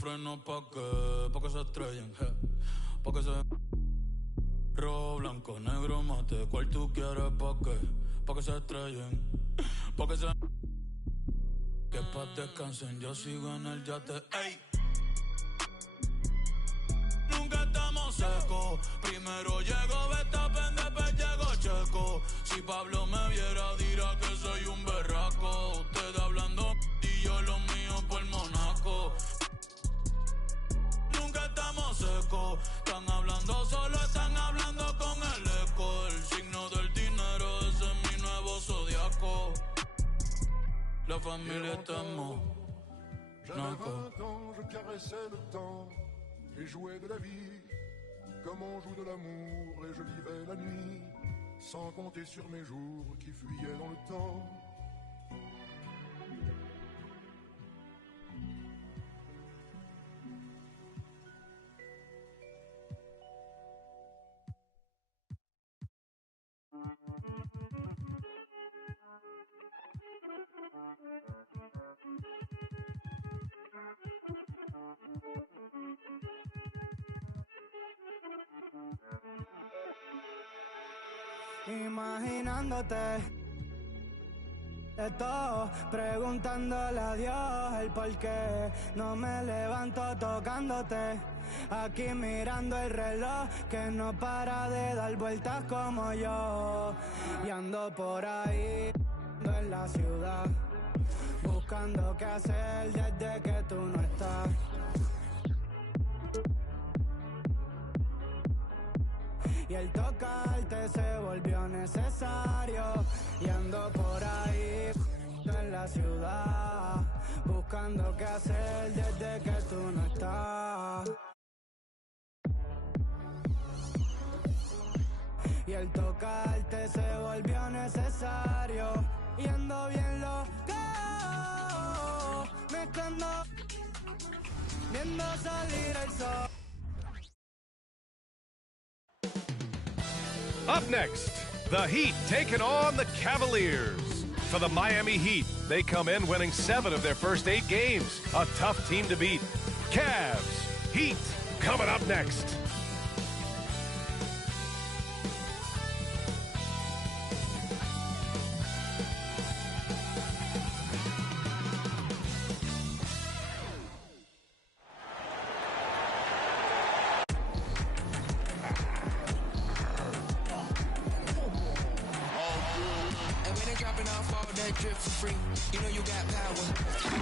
freno pa' que se estrellen, pa' que se... Rojo, blanco, negro, mate, ¿cuál tú quieres pa' que se estrellen, pa' que se... Que pa' descansen, yo sigo en el yate, ey. Nunca estamos secos, primero llego Verstappen, después llego Checo. Si Pablo me viera dirá que soy un berraco. Ustedes hablando y yo lo mío por Monaco. Nunca estamos secos, están hablando, solo están hablando con el eco. El signo del dinero, ese es mi nuevo zodiaco. La familia estamos naco. Je caressais le temps et jouais de la vie comme on joue de l'amour, et je vivais la nuit sans compter sur mes jours qui fuyaient dans le temps. Imaginándote esto, preguntándole a Dios el por qué no me levanto tocándote. Aquí mirando el reloj que no para de dar vueltas como yo. Y ando por ahí en la ciudad buscando qué hacer desde que tú no estás. Y el tocarte se volvió necesario. Y ando por ahí en la ciudad buscando qué hacer desde que tú no estás. Y el tocarte se volvió necesario. Y ando bien loco, mezclando, viendo salir el sol. Up next, the Heat taking on the Cavaliers. For the Miami Heat, they come in winning 7 of their first 8 games. A tough team to beat. Cavs, Heat, coming up next. Drip for free, you know you got power. I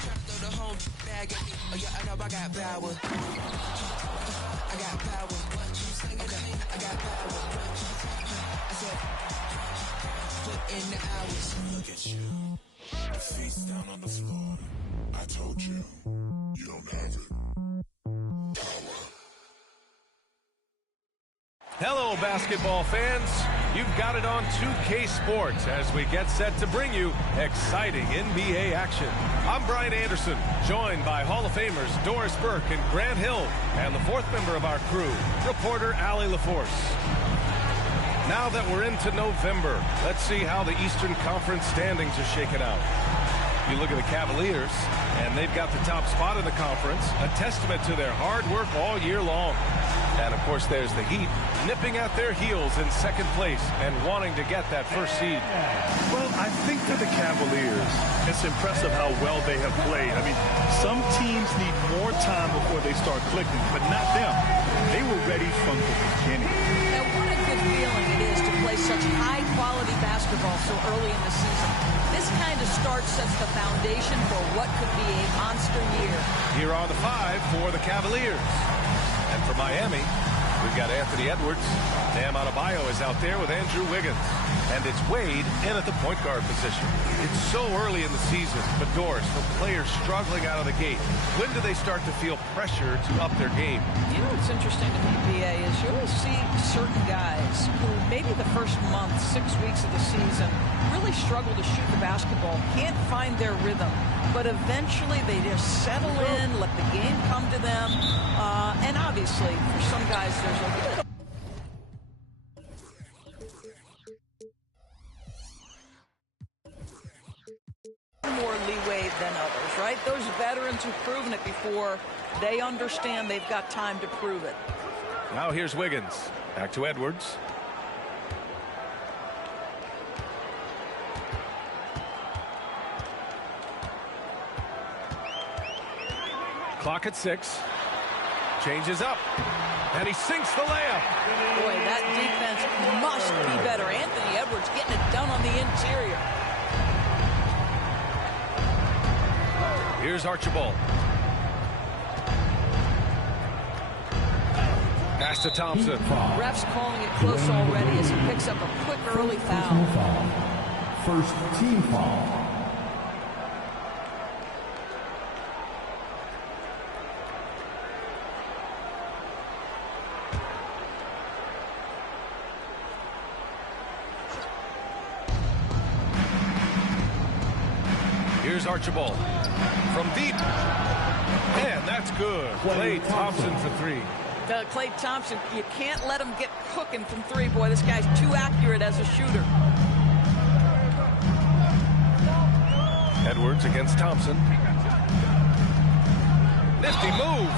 try to throw the whole bag at me. Oh yeah, I know I got power. I got power. Okay, I got power. I said, put in the hours. Look at you, your feet's down on the floor. I told you, you don't have it. Hello, basketball fans. You've got it on 2K Sports as we get set to bring you exciting NBA action. I'm Brian Anderson, joined by Hall of Famers Doris Burke and Grant Hill, and the 4th member of our crew, reporter Allie LaForce. Now that we're into November, let's see how the Eastern Conference standings are shaking out. You look at the Cavaliers, and they've got the top spot in the conference, a testament to their hard work all year long. And, of course, there's the Heat nipping at their heels in 2nd place and wanting to get that first seed. Well, I think for the Cavaliers, it's impressive how well they have played. I mean, some teams need more time before they start clicking, but not them. They were ready from the beginning. And what a good feeling it is to play such high-quality basketball so early in the season. This kind of start sets the foundation for what could be a monster year. Here are the 5 for the Cavaliers. And for Miami, we've got Anthony Edwards. Bam Adebayo is out there with Andrew Wiggins. And it's Wade in at the point guard position. It's so early in the season, but Doris, for players struggling out of the gate, when do they start to feel pressure to up their game? You know what's interesting to me, BA, is you always see certain guys who maybe the first month, 6 weeks of the season, really struggle to shoot the basketball, can't find their rhythm, but eventually they just settle in, let the game come to them, and obviously for some guys there's a little more leeway than others, right? Those veterans who've proven it before, they understand they've got time to prove it. Now here's Wiggins. Back to Edwards. Clock at 6. Changes up. And he sinks the layup. Boy, that defense must be better. Anthony Edwards getting it done on the interior. Here's Archibald. Pass to Thompson. Ref's calling it close already as he picks up a quick early foul. First team foul. Here's Archibald from deep. And that's good. Klay Thompson for 3. Klay Thompson, you can't let him get cooking from 3. Boy, this guy's too accurate as a shooter. Edwards against Thompson. Nifty move.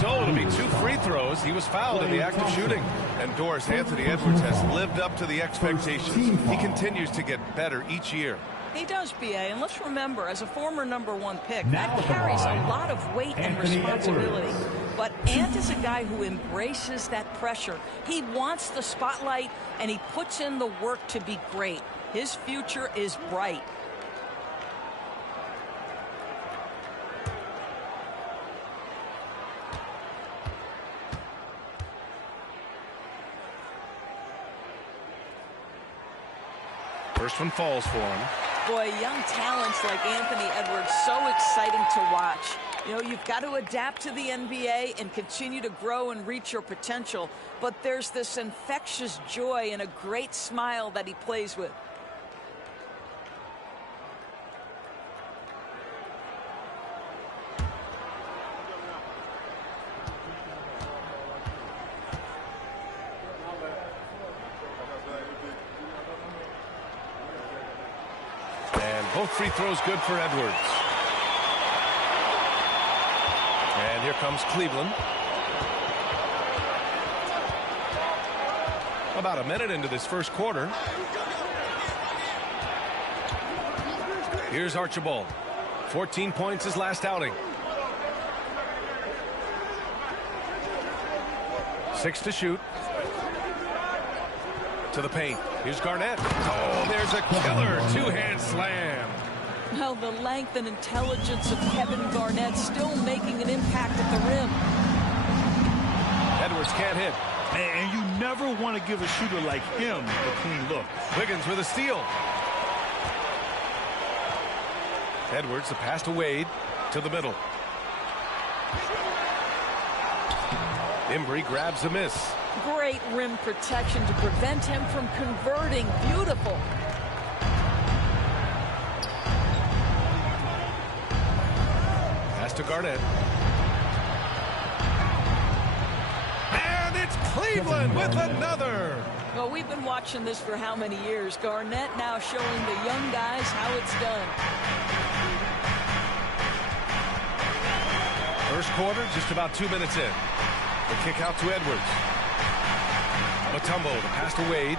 So it'll be 2 free throws. He was fouled in the act of shooting. And Doris, Anthony Edwards has lived up to the expectations. He continues to get better each year. He does, BA, and let's remember, as a former #1 pick, that carries a lot of weight and responsibility. But Ant is a guy who embraces that pressure. He wants the spotlight, and he puts in the work to be great. His future is bright. First one falls for him. Boy, young talents like Anthony Edwards, so exciting to watch. You know, you've got to adapt to the NBA and continue to grow and reach your potential. But there's this infectious joy and a great smile that he plays with. Both free throws good for Edwards. And here comes Cleveland. About a minute into this first quarter. Here's Archibald. 14 points his last outing. 6 to shoot. To the paint. Here's Garnett. Oh, there's a killer two-hand slam. Well, the length and intelligence of Kevin Garnett still making an impact at the rim. Edwards can't hit. And you never want to give a shooter like him a clean look. Wiggins with a steal. Edwards, the pass to Wade, to the middle. Embry grabs a miss. Great rim protection to prevent him from converting. Beautiful. Pass to Garnett. And it's Cleveland with another. Well, we've been watching this for how many years? Garnett now showing the young guys how it's done. First quarter, just about 2 minutes in. The kick out to Edwards. Mutumbo, the pass to Wade.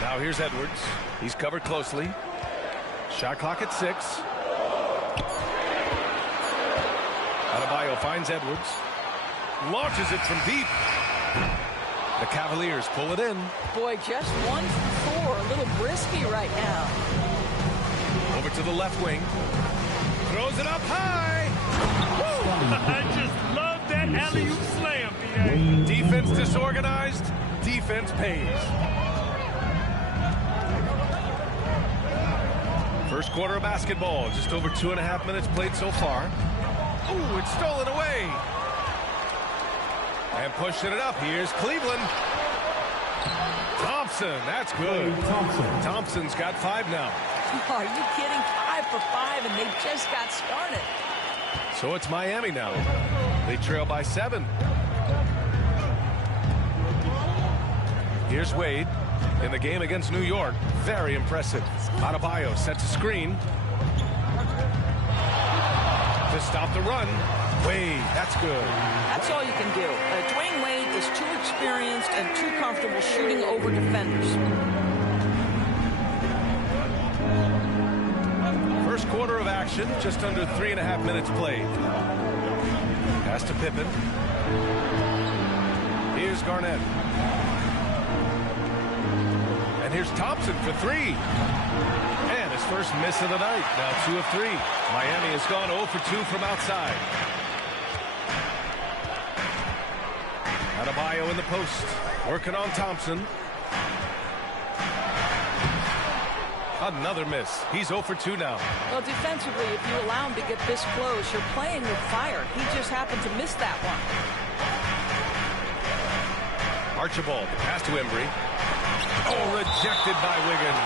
Now here's Edwards. He's covered closely. Shot clock at 6. Adebayo finds Edwards. Launches it from deep. The Cavaliers pull it in. Boy, just 1 for 4. A little brisky right now. Over to the left wing. Throws it up high. I just love that alley-oop slam, BA. Defense disorganized. Defense pays. First quarter of basketball. Just over 2.5 minutes played so far. Ooh, it's stolen away. And pushing it up. Here's Cleveland. Thompson, that's good. Thompson's got 5 now. Are you kidding? 5 for 5, and they just got started. So it's Miami now. They trail by 7. Here's Wade in the game against New York. Very impressive. Adebayo sets a screen. the run. Wade, that's good. That's all you can do. Dwyane Wade is too experienced and too comfortable shooting over defenders. First quarter of action, just under 3.5 minutes played. Pass to Pippen. Here's Garnett. And here's Thompson for three. And his first miss of the night. Now 2 of 3. Miami has gone 0 for 2 from outside. Adebayo in the post. Working on Thompson. Another miss. He's 0 for 2 now. Well, defensively, if you allow him to get this close, you're playing with fire. He just happened to miss that one. Archibald, pass to Embry. Oh, rejected by Wiggins.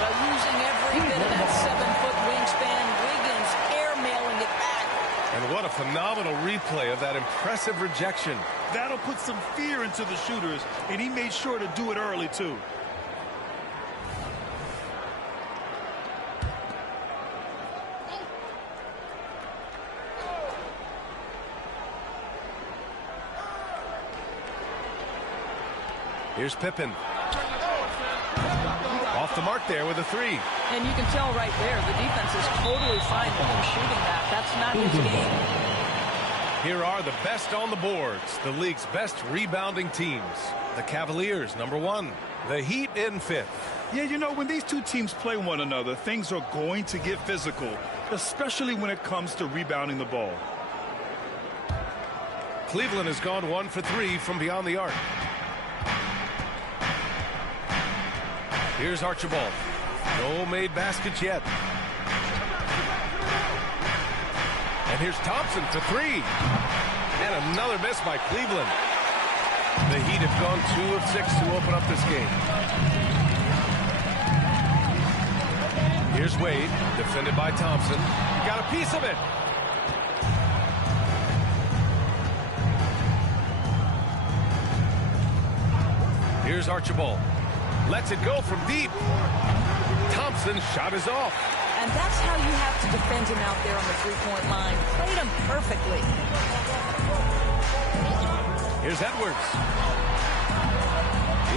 Well, using every bit of that 7-foot wingspan, Wiggins air-mailing it back. And what a phenomenal replay of that impressive rejection. That'll put some fear into the shooters, and he made sure to do it early, too. Here's Pippen. Off the mark there with a 3. And you can tell right there, the defense is totally fine with him shooting that. That's not his game. Here are the best on the boards, the league's best rebounding teams. The Cavaliers, #1. The Heat in 5th. Yeah, you know, when these two teams play one another, things are going to get physical, especially when it comes to rebounding the ball. Cleveland has gone 1 for 3 from beyond the arc. Here's Archibald. No made baskets yet. And here's Thompson for 3. And another miss by Cleveland. The Heat have gone 2 of 6 to open up this game. Here's Wade, defended by Thompson. Got a piece of it. Here's Archibald. Lets it go from deep. Thompson's shot is off. And that's how you have to defend him out there on the three-point line. Played him perfectly. Here's Edwards.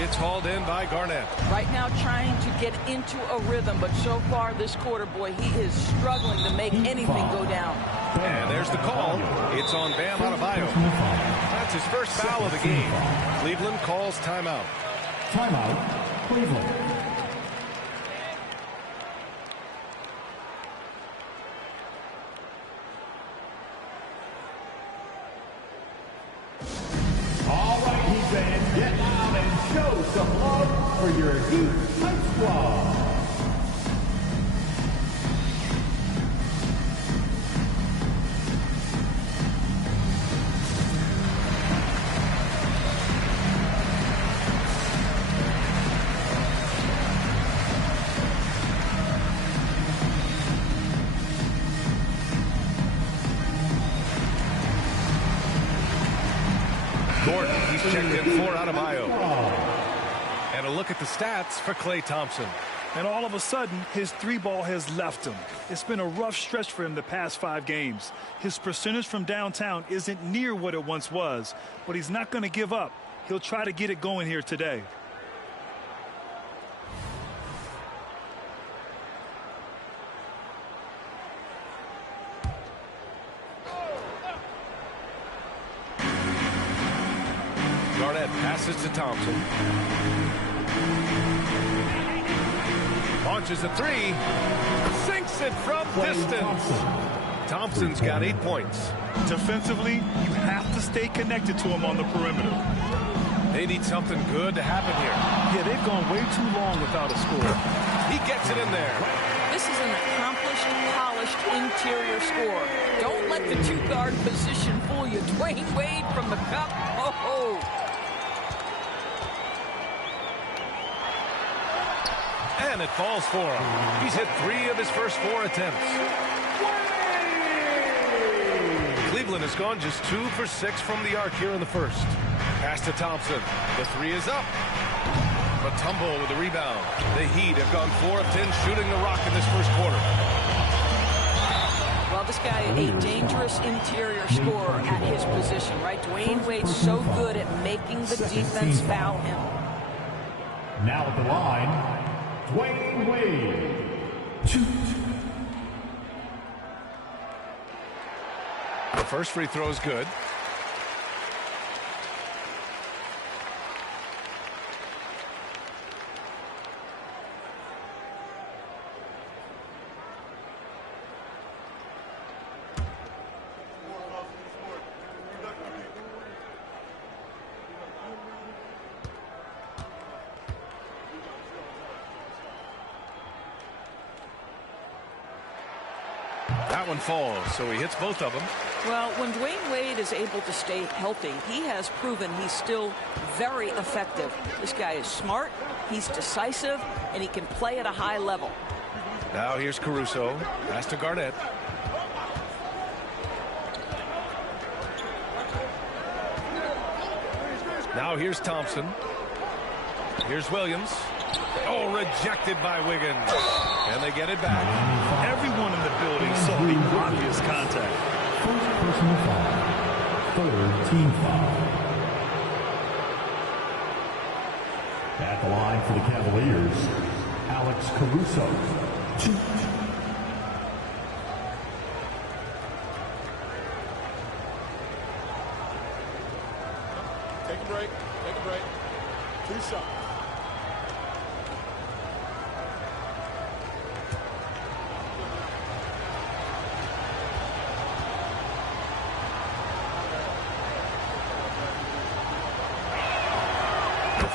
It's hauled in by Garnett. Right now trying to get into a rhythm, but so far this quarter, boy, he is struggling to make anything go down. And there's the call. It's on Bam Adebayo. That's his first foul of the game. Cleveland calls timeout. Timeout, Cleveland. All right, Heat fans, get out and show some love for your Heat Hype Squad. He's checked in for Adebayo. And a look at the stats for Klay Thompson. And all of a sudden, his 3-ball has left him. It's been a rough stretch for him the past 5 games. His percentage from downtown isn't near what it once was, but he's not going to give up. He'll try to get it going here today. Garnett passes to Thompson. Launches a 3. Sinks it from distance. Thompson's got 8 points. Defensively, you have to stay connected to him on the perimeter. They need something good to happen here. Yeah, they've gone way too long without a score. He gets it in there. This is an accomplished, polished interior score. Don't let the 2-guard position fool you. Dwyane Wade from the cup. Oh. And it falls for him. He's hit 3 of his first 4 attempts. Cleveland has gone just 2 for 6 from the arc here in the first. Pass to Thompson. The 3 is up. Mutumbo with the rebound. The Heat have gone 4 of 10 shooting the rock in this first quarter. Well, this guy a dangerous interior scorer at his position, right? Dwyane Wade's so good at making the defense foul him. Now at the line, Dwyane Wade. The first free throw is good. That one falls, so he hits both of them. Well, when Dwyane Wade is able to stay healthy, he has proven he's still very effective. This guy is smart, he's decisive, and he can play at a high level. Now here's Caruso. Pass to Garnett. Now here's Thompson. Here's Williams. Oh, rejected by Wiggins. And they get it back. Everyone in the building saw the obvious contact. First personal foul. Third team foul. At the line for the Cavaliers, Alex Caruso. 2. Take a break. Take a break. 2 shots.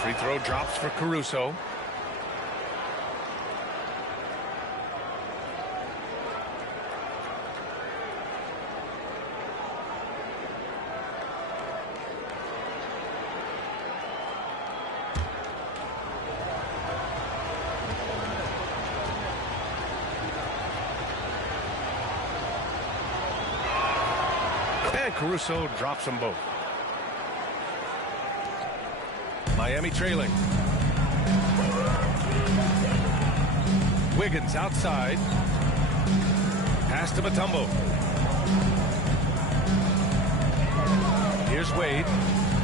Free throw drops for Caruso. And Caruso drops them both. Miami trailing. Wiggins outside. Pass to Mutumbo. Here's Wade.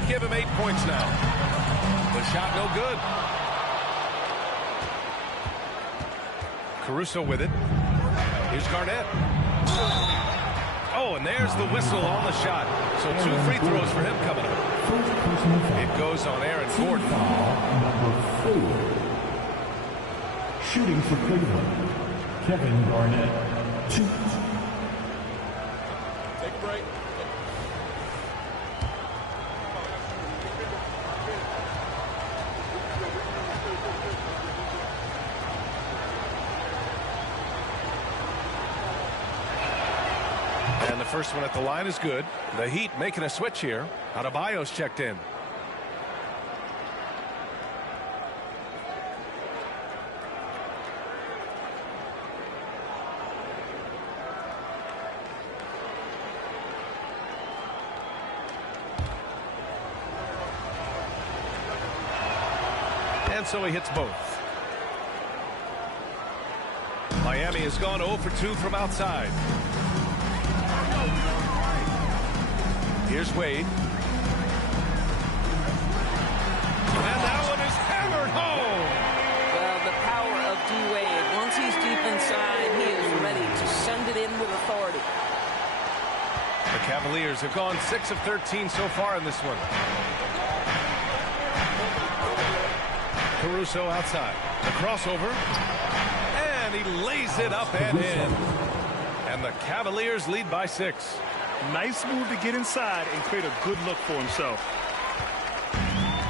Give him 8 points now. The shot no good. Caruso with it. Here's Garnett. Oh, and there's the whistle on the shot. So 2 free throws for him coming up. It goes on Aaron Gordon. Number 4. Shooting for Cleveland, Kevin Garnett. 2. Take a break. And the first one at the line is good. The Heat making a switch here. Adebayo's checked in. And so he hits both. Miami has gone 0 for 2 from outside. Here's Wade. And that one is hammered home. Well, the power of D-Wade. Once he's deep inside, he is ready to send it in with authority. The Cavaliers have gone 6 of 13 so far in this one. Caruso outside. The crossover. And he lays it up and in. And the Cavaliers lead by 6. Nice move to get inside and create a good look for himself.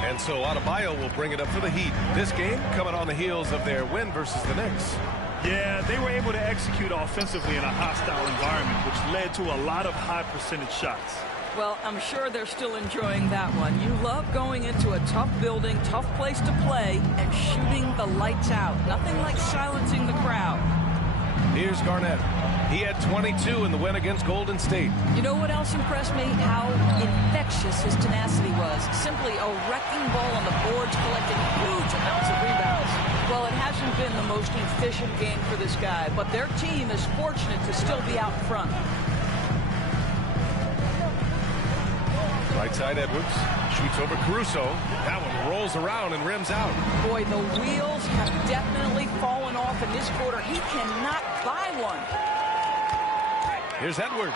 And so Adebayo will bring it up for the Heat. This game coming on the heels of their win versus the Knicks. Yeah, they were able to execute offensively in a hostile environment, which led to a lot of high percentage shots. Well, I'm sure they're still enjoying that one. You love going into a tough building, tough place to play, and shooting the lights out. Nothing like silencing the crowd. Here's Garnett. He had 22 in the win against Golden State. You know what else impressed me? How infectious his tenacity was. Simply a wrecking ball on the boards, collecting huge amounts of rebounds. Well, it hasn't been the most efficient game for this guy, but their team is fortunate to still be out front. Right side Edwards. Shoots over Caruso. That one rolls around and rims out. Boy, the wheels have definitely fallen off in this quarter. He cannot buy one. Here's Edwards.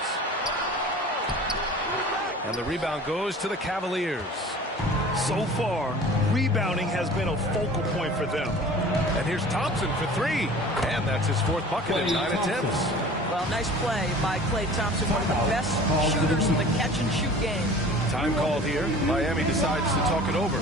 And the rebound goes to the Cavaliers. So far, rebounding has been a focal point for them. And here's Thompson for three. And that's his fourth bucket in 9 attempts. Well, nice play by Klay Thompson, one of the best shooters in the catch-and-shoot game. Time called here. Miami decides to talk it over.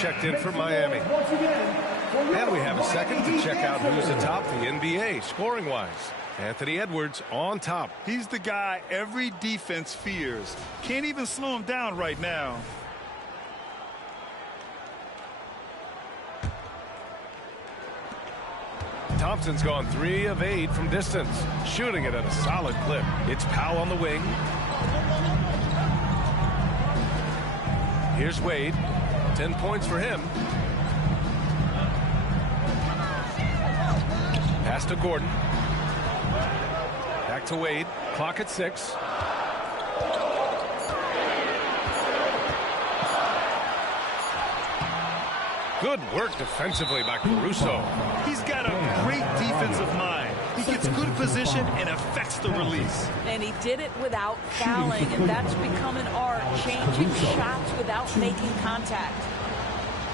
Checked in for Miami. And we have a second to check out who's atop the NBA scoring-wise. Anthony Edwards on top. He's the guy every defense fears. Can't even slow him down right now. Thompson's gone 3 of 8 from distance, shooting it at a solid clip. It's Powell on the wing. Here's Wade. 10 points for him. Pass to Gordon. Back to Wade. Clock at 6. Good work defensively by Caruso. He's got a great defensive mind. He gets good position and affects the release. And he did it without fouling, and that's become an art, changing shots without making contact.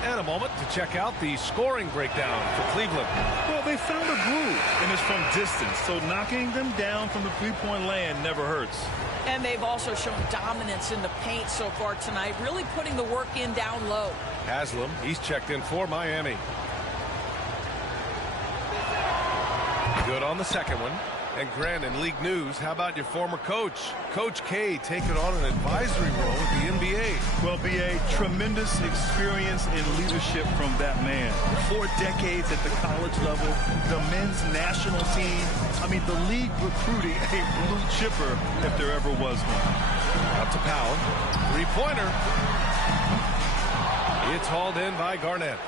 And a moment to check out the scoring breakdown for Cleveland. Well, they found a groove, and it's from distance, so knocking them down from the three-point land never hurts. And they've also shown dominance in the paint so far tonight, really putting the work in down low. Haslam, he's checked in for Miami. Good on the second one. And Grant, in league news, how about your former coach? Coach K taking on an advisory role with the NBA. Well, B.A., tremendous experience and leadership from that man. 4 decades at the college level, the men's national team. I mean, the league recruiting a blue chipper if there ever was one. Up to Powell. 3-pointer. It's hauled in by Garnett.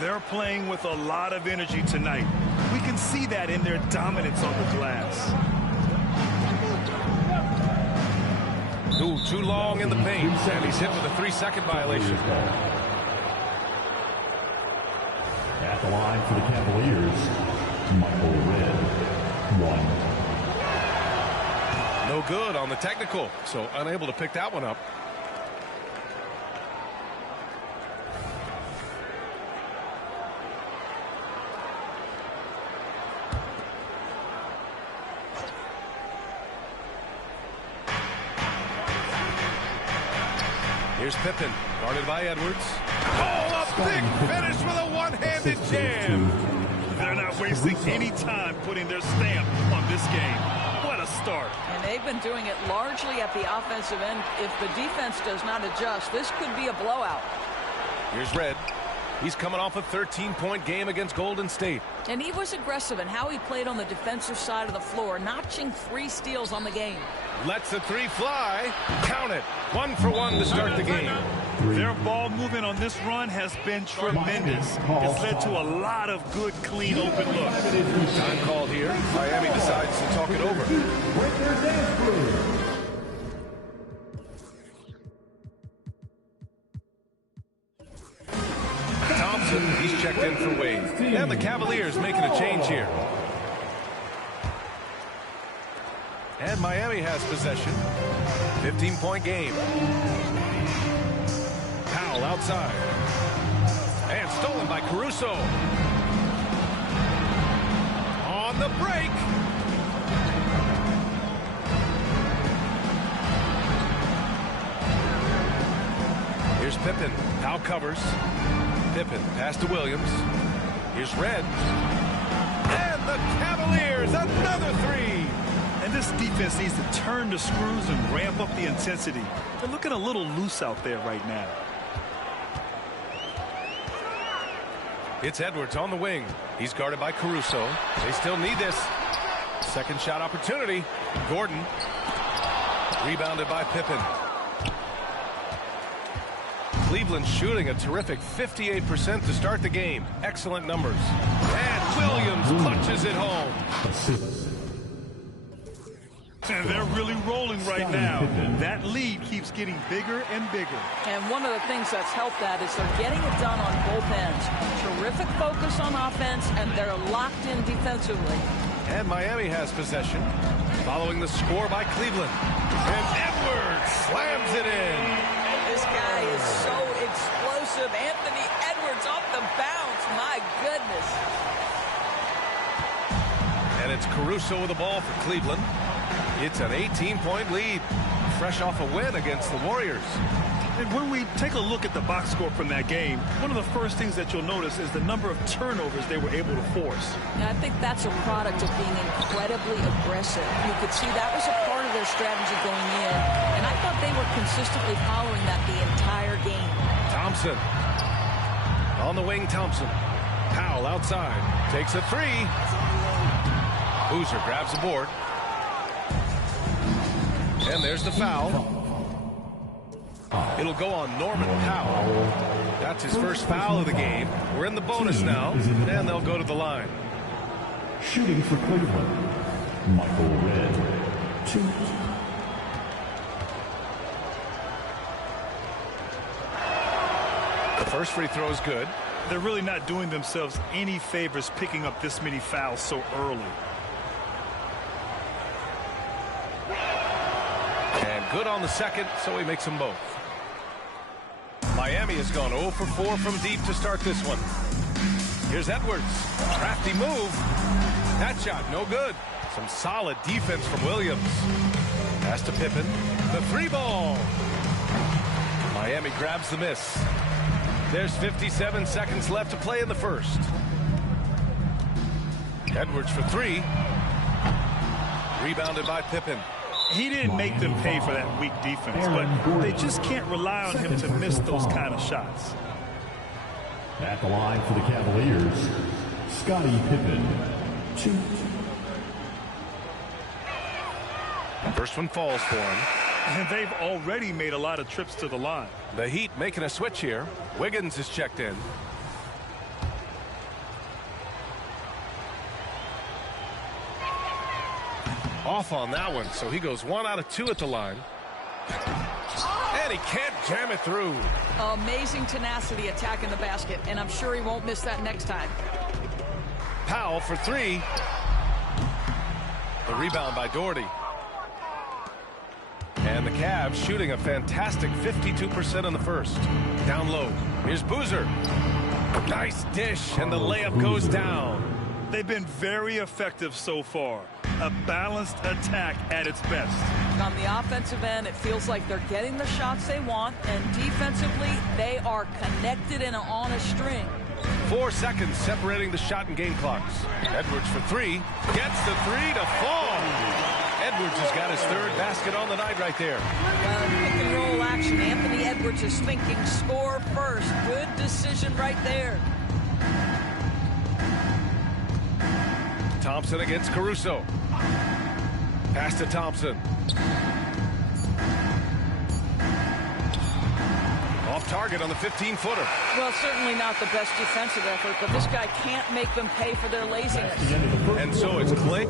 They're playing with a lot of energy tonight. We can see that in their dominance on the glass. Ooh, too long in the paint, and he's hit with a 3-second violation. At the line for the Cavaliers, Michael Redd, 1. No good on the technical, so unable to pick that one up. Here's Pippen, guarded by Edwards. Oh, a big finish with a one-handed jam. They're not wasting any time putting their stamp on this game. What a start. And they've been doing it largely at the offensive end. If the defense does not adjust, this could be a blowout. Here's Redd. He's coming off a 13-point game against Golden State. And he was aggressive in how he played on the defensive side of the floor, notching 3 steals on the game. Lets the 3 fly. Count it. 1 for 1 to start the game. Their ball movement on this run has been tremendous. It's led to a lot of good, clean, open looks. Time called here. Miami decides to talk it over. Thompson, he's checked in for Wade. And the Cavaliers making a change here. And Miami has possession. 15-point game. Powell outside. And stolen by Caruso. On on the break. Here's Pippen. Now covers. Pippen pass to Williams. Here's Red. And the Cavaliers, another three. And this defense needs to turn the screws and ramp up the intensity. They're looking a little loose out there right now. It's Edwards on the wing. He's guarded by Caruso. They still need this. Second shot opportunity. Gordon. Rebounded by Pippen. Cleveland shooting a terrific 58% to start the game. Excellent numbers. And Williams punches it home. And they're really rolling right now. That lead keeps getting bigger and bigger. And one of the things that's helped that is they're getting it done on both ends. Terrific focus on offense, and they're locked in defensively. And Miami has possession, following the score by Cleveland. And Edwards slams it in. This guy is so explosive. Anthony Edwards off the bounce. My goodness. And it's Caruso with the ball for Cleveland. It's an 18-point lead, fresh off a win against the Warriors. And when we take a look at the box score from that game, one of the first things that you'll notice is the number of turnovers they were able to force. And I think that's a product of being incredibly aggressive. You could see that was a part of their strategy going in, and I thought they were consistently following that the entire game. Thompson. On the wing, Thompson. Powell outside. Takes a three. Boozer grabs the board. And there's the foul. It'll go on Norman Powell. That's his first foul of the game. We're in the bonus now, and they'll go to the line. Shooting for Cleveland, Michael Red, 2. The first free throw is good. They're really not doing themselves any favors picking up this many fouls so early. And good on the second, so he makes them both. Miami has gone 0 for 4 from deep to start this one. Here's Edwards. Crafty move. That shot, no good. Some solid defense from Williams. Pass to Pippen. The three ball. Miami grabs the miss. There's 57 seconds left to play in the first. Edwards for three. Rebounded by Pippen. He didn't make them pay for that weak defense, but they just can't rely on him to miss those kind of shots. At the line for the Cavaliers, Scottie Pippen, 2. First one falls for him. And they've already made a lot of trips to the line. The Heat making a switch here. Wiggins is checked in. Off on that one, so he goes 1 out of 2 at the line. And he can't jam it through. Amazing tenacity attacking the basket, and I'm sure he won't miss that next time. Powell for three. The rebound by Doherty. And the Cavs shooting a fantastic 52% in the first. Down low. Here's Boozer. Nice dish, and the layup goes down. They've been very effective so far. A balanced attack at its best. On the offensive end, it feels like they're getting the shots they want, and defensively, they are connected and on a string. 4 seconds separating the shot and game clocks. Edwards for three. Gets the three to fall. Edwards has got his third basket on the night right there. Pick and roll action. Anthony Edwards is thinking score first. Good decision right there. Thompson against Caruso. Pass to Thompson. Off target on the 15-footer. Well, certainly not the best defensive effort, but this guy can't make them pay for their laziness. And so it's Klay.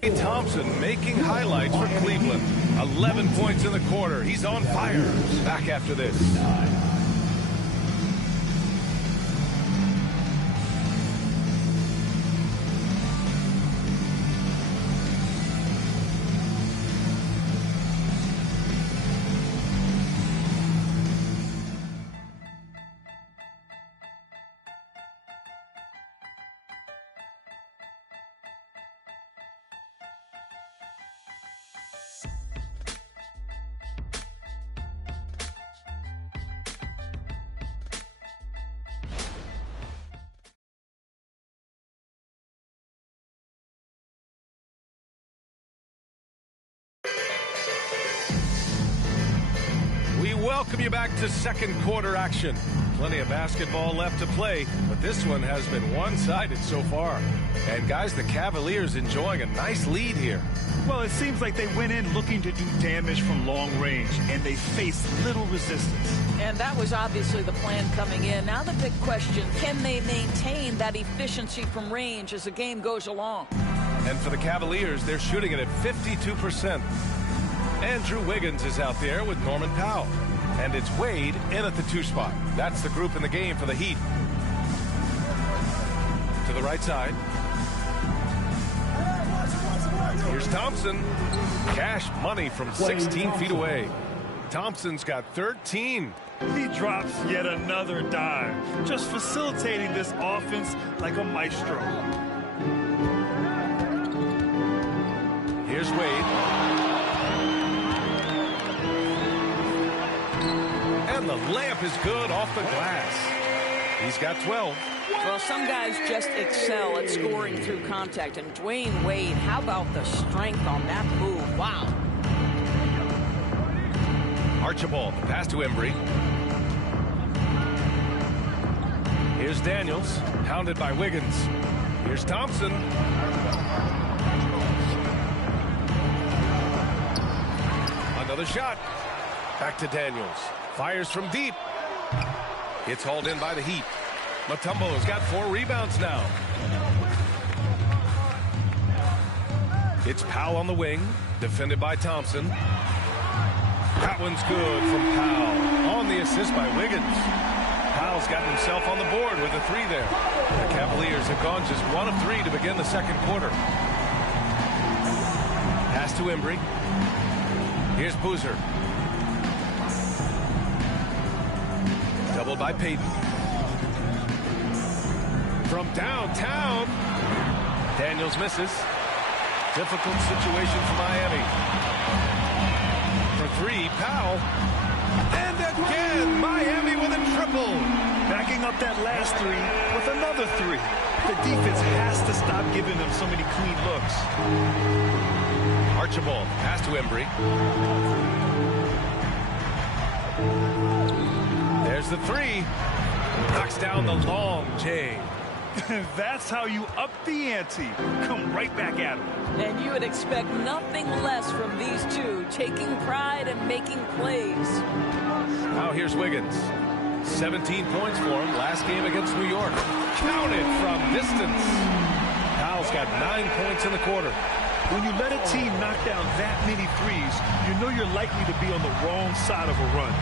Klay Thompson making highlights for Cleveland. 11 points in the quarter. He's on fire. Back after this. Welcome you back to second quarter action. Plenty of basketball left to play, but this one has been one-sided so far. And guys, the Cavaliers enjoying a nice lead here. Well, it seems like they went in looking to do damage from long range, and they faced little resistance. And that was obviously the plan coming in. Now the big question, can they maintain that efficiency from range as the game goes along? And for the Cavaliers, they're shooting it at 52%. Andrew Wiggins is out there with Norman Powell. And it's Wade in at the 2 spot. That's the group in the game for the Heat. To the right side. Here's Thompson. Cash money from 16 feet away. Thompson's got 13. He drops yet another dive, just facilitating this offense like a maestro. Here's Wade. And the layup is good off the glass. He's got 12. Well, some guys just excel at scoring through contact. And Dwyane Wade, how about the strength on that move? Wow. Archibald, pass to Embry. Here's Daniels, hounded by Wiggins. Here's Thompson. Another shot. Back to Daniels. Fires from deep. It's hauled in by the Heat. Mutumbo has got 4 rebounds now. It's Powell on the wing, defended by Thompson. That one's good from Powell. On the assist by Wiggins. Powell's got himself on the board with a 3 there. The Cavaliers have gone just 1 of 3 to begin the second quarter. Pass to Embry. Here's Boozer. Doubled by Payton. From downtown. Daniels misses. Difficult situation for Miami. For 3, Powell. And again, Miami with a triple. Backing up that last 3 with another 3. The defense has to stop giving them so many clean looks. Archibald, pass to Embry. There's the 3. Knocks down the long J. That's how you up the ante. Come right back at him. And you would expect nothing less from these two, taking pride and making plays. Now here's Wiggins. 17 points for him last game against New York. Counted from distance. Powell's got 9 points in the quarter. When you let a team knock down that many threes, you know you're likely to be on the wrong side of a run.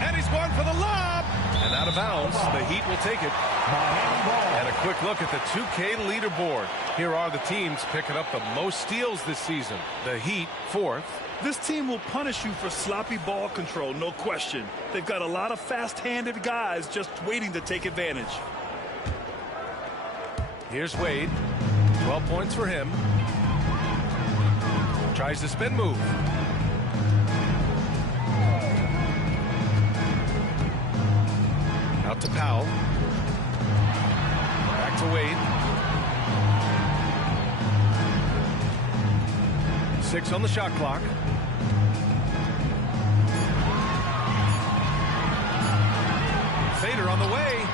And he's going for the lob. And out of bounds, the Heat will take it. And a quick look at the 2K leaderboard. Here are the teams picking up the most steals this season. The Heat, 4th. This team will punish you for sloppy ball control, no question. They've got a lot of fast-handed guys just waiting to take advantage. Here's Wade. 12 points for him. Tries the spin move. Out to Powell. Back to Wade. 6 on the shot clock. Fader on the way.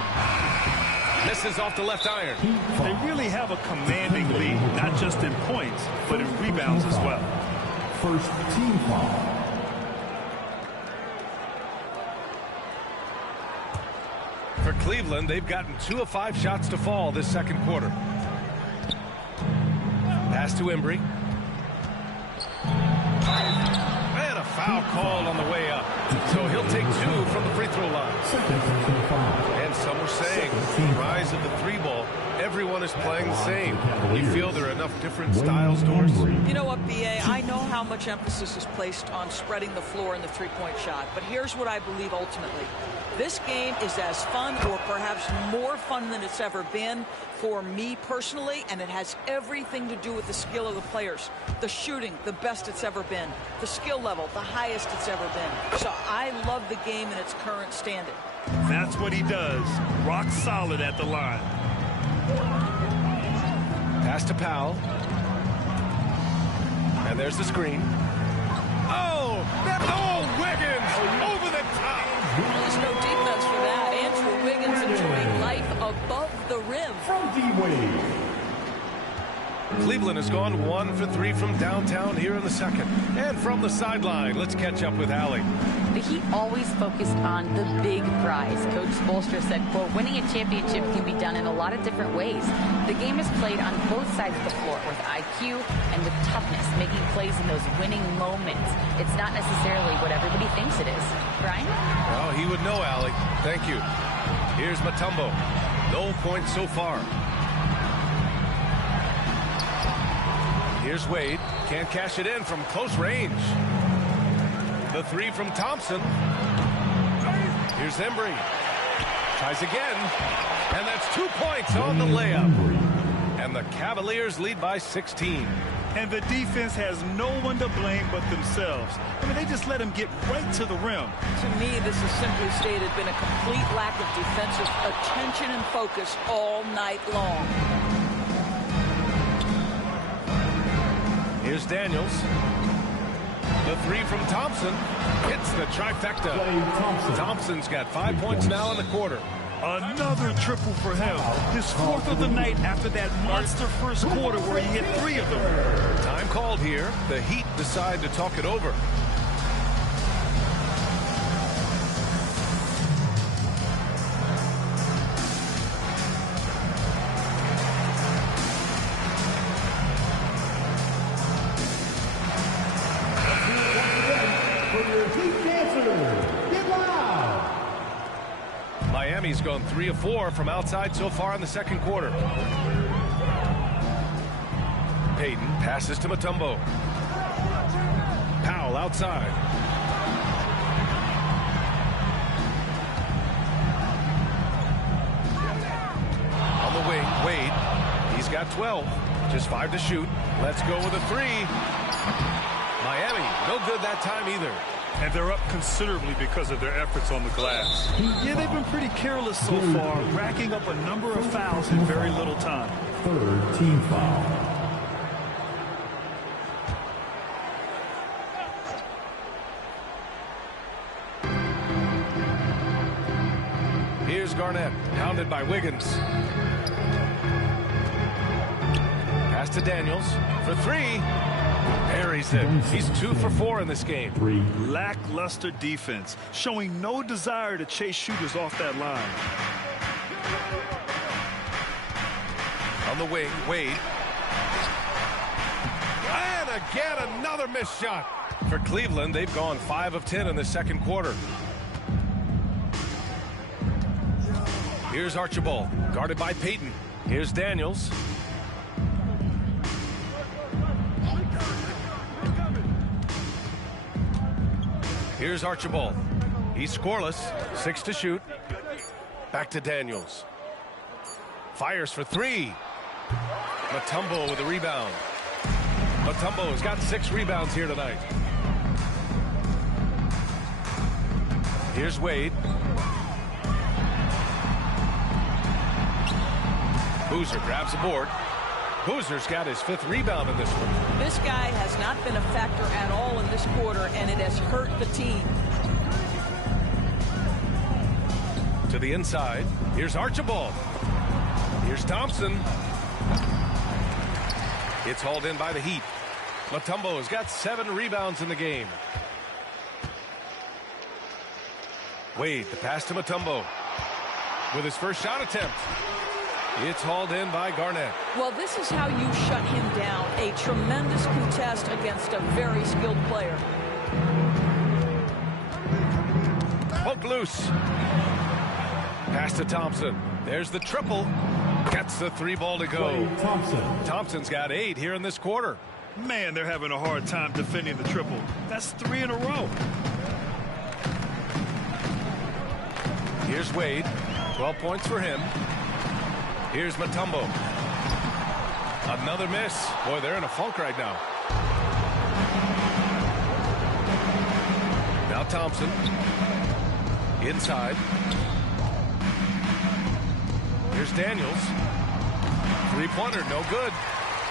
Misses off the left iron. They really have a commanding lead, not just in points, but in rebounds as well. First team foul. For Cleveland, they've gotten 2 of 5 shots to fall this second quarter. Pass to Embry. And a foul called on the way up. So he'll take 2 from the free throw line. And some were saying, the rise of the 3-ball, everyone is playing the same. You feel there are enough different styles, Doris? You know what, B.A., I know how much emphasis is placed on spreading the floor in the three-point shot, but here's what I believe ultimately. This game is as fun or perhaps more fun than it's ever been for me personally, and it has everything to do with the skill of the players. The shooting, the best it's ever been. The skill level, the highest it's ever been. So I love the game in its current standing. That's what he does. Rock solid at the line. Pass to Powell. And there's the screen. Oh, Wiggins over the top. There's no defense for that. Andrew Wiggins enjoying life above the rim. From D-Wade. Cleveland has gone 1 for 3 from downtown here in the second. And from the sideline, let's catch up with Allie. The Heat always focused on the big prize. Coach Spoelstra said, quote, winning a championship can be done in a lot of different ways. The game is played on both sides of the floor with IQ and with toughness, making plays in those winning moments. It's not necessarily what everybody thinks it is. Brian? Well, he would know, Allie. Thank you. Here's Mutumbo. No points so far. Here's Wade. Can't cash it in from close range. The 3 from Thompson. Here's Embry. Tries again. And that's 2 points on the layup. And the Cavaliers lead by 16. And the defense has no one to blame but themselves. I mean, they just let him get right to the rim. To me, this has simply stated been a complete lack of defensive attention and focus all night long. Here's Daniels. The 3 from Thompson hits the trifecta. Thompson's got 5 points now in the quarter. Another triple for him. His 4th of the night after that monster first quarter where he hit 3 of them. Time called here. The Heat decide to talk it over. Miami's gone 3 of 4 from outside so far in the second quarter. Payton passes to Mutumbo. Powell outside. On the wing, Wade. He's got 12. Just 5 to shoot. Let's go with a 3. Miami, no good that time either. And they're up considerably because of their efforts on the glass. Yeah, they've been pretty careless so far, racking up a number of fouls in very little time. 3rd team foul. Here's Garnett, hounded by Wiggins. Pass to Daniels for 3. Buries it. He's 2 for 4 in this game. Lackluster defense, showing no desire to chase shooters off that line. On the wing, Wade. And again, another missed shot. For Cleveland, they've gone 5 of 10 in the second quarter. Here's Archibald, guarded by Payton. Here's Daniels. Here's Archibald. He's scoreless. 6 to shoot. Back to Daniels. Fires for 3. Mutumbo with a rebound. Mutombo has got 6 rebounds here tonight. Here's Wade. Boozer grabs a board. Boozer's got his 5th rebound in this one. This guy has not been a factor at all in this quarter, and it has hurt the team. To the inside. Here's Archibald. Here's Thompson. It's hauled in by the Heat. Mutombo has got 7 rebounds in the game. Wade, the pass to Mutombo with his first shot attempt. It's hauled in by Garnett. Well, this is how you shut him down. A tremendous contest against a very skilled player. Poked loose. Pass to Thompson. There's the triple. Gets the 3-ball to go. Thompson's got 8 here in this quarter. Man, they're having a hard time defending the triple. That's 3 in a row. Here's Wade. 12 points for him. Here's Mutumbo. Another miss. Boy, they're in a funk right now. Now Thompson. Inside. Here's Daniels. 3-pointer, no good.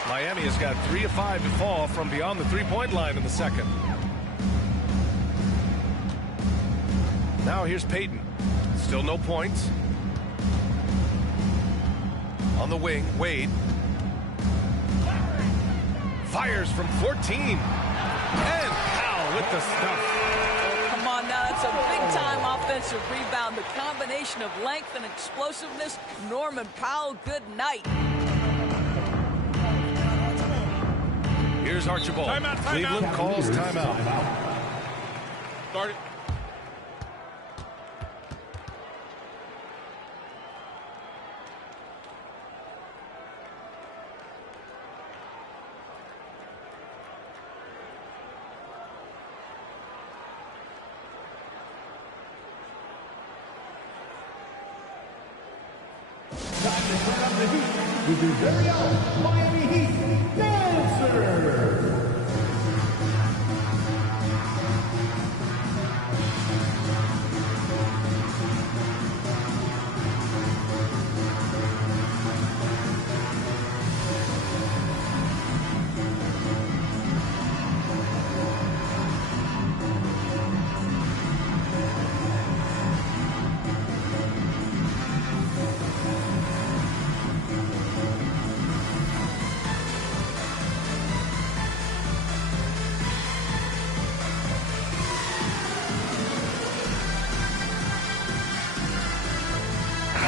Miami has got 3 of 5 to fall from beyond the 3-point line in the second. Now here's Payton. Still no points. On the wing, Wade. Fires from 14. And Powell with the stuff. Come on now, that's a big-time offensive rebound. The combination of length and explosiveness. Norman Powell, good night. Here's Archibald. Timeout. Cleveland calls timeout. Start it. With your very own Miami Heat Dancer.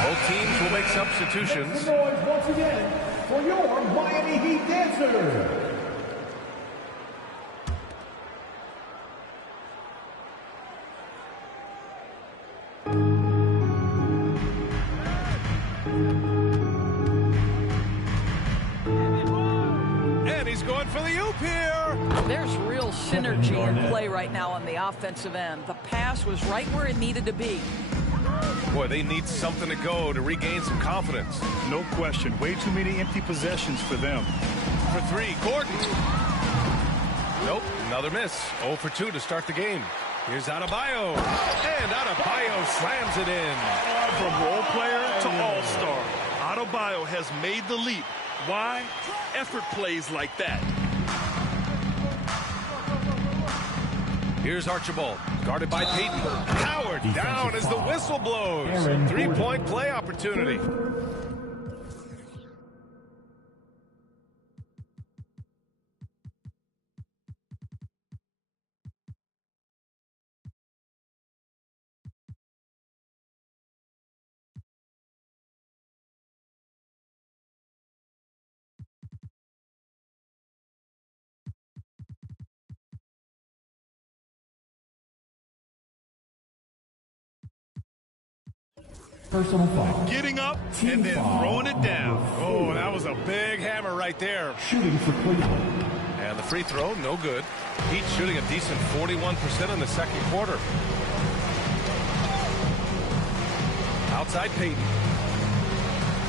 Both teams will make substitutions. Make some noise once again for your Miami Heat Dancer. And he's going for the oop here. There's real synergy in play right now on the offensive end. The pass was right where it needed to be. Boy, they need something to go to regain some confidence. No question. Way too many empty possessions for them. For 3, Gordon. Nope, another miss. 0 for 2 to start the game. Here's Adebayo. And Adebayo slams it in. From role player to all-star, Adebayo has made the leap. Why? Effort plays like that. Here's Archibald, guarded by Payton. Howard down as the whistle blows. 3-point play opportunity. Personal foul. Getting up and then throwing it down. Oh, that was a big hammer right there. Shooting for Cleveland. And the free throw, no good. Heat shooting a decent 41% in the second quarter. Outside Payton.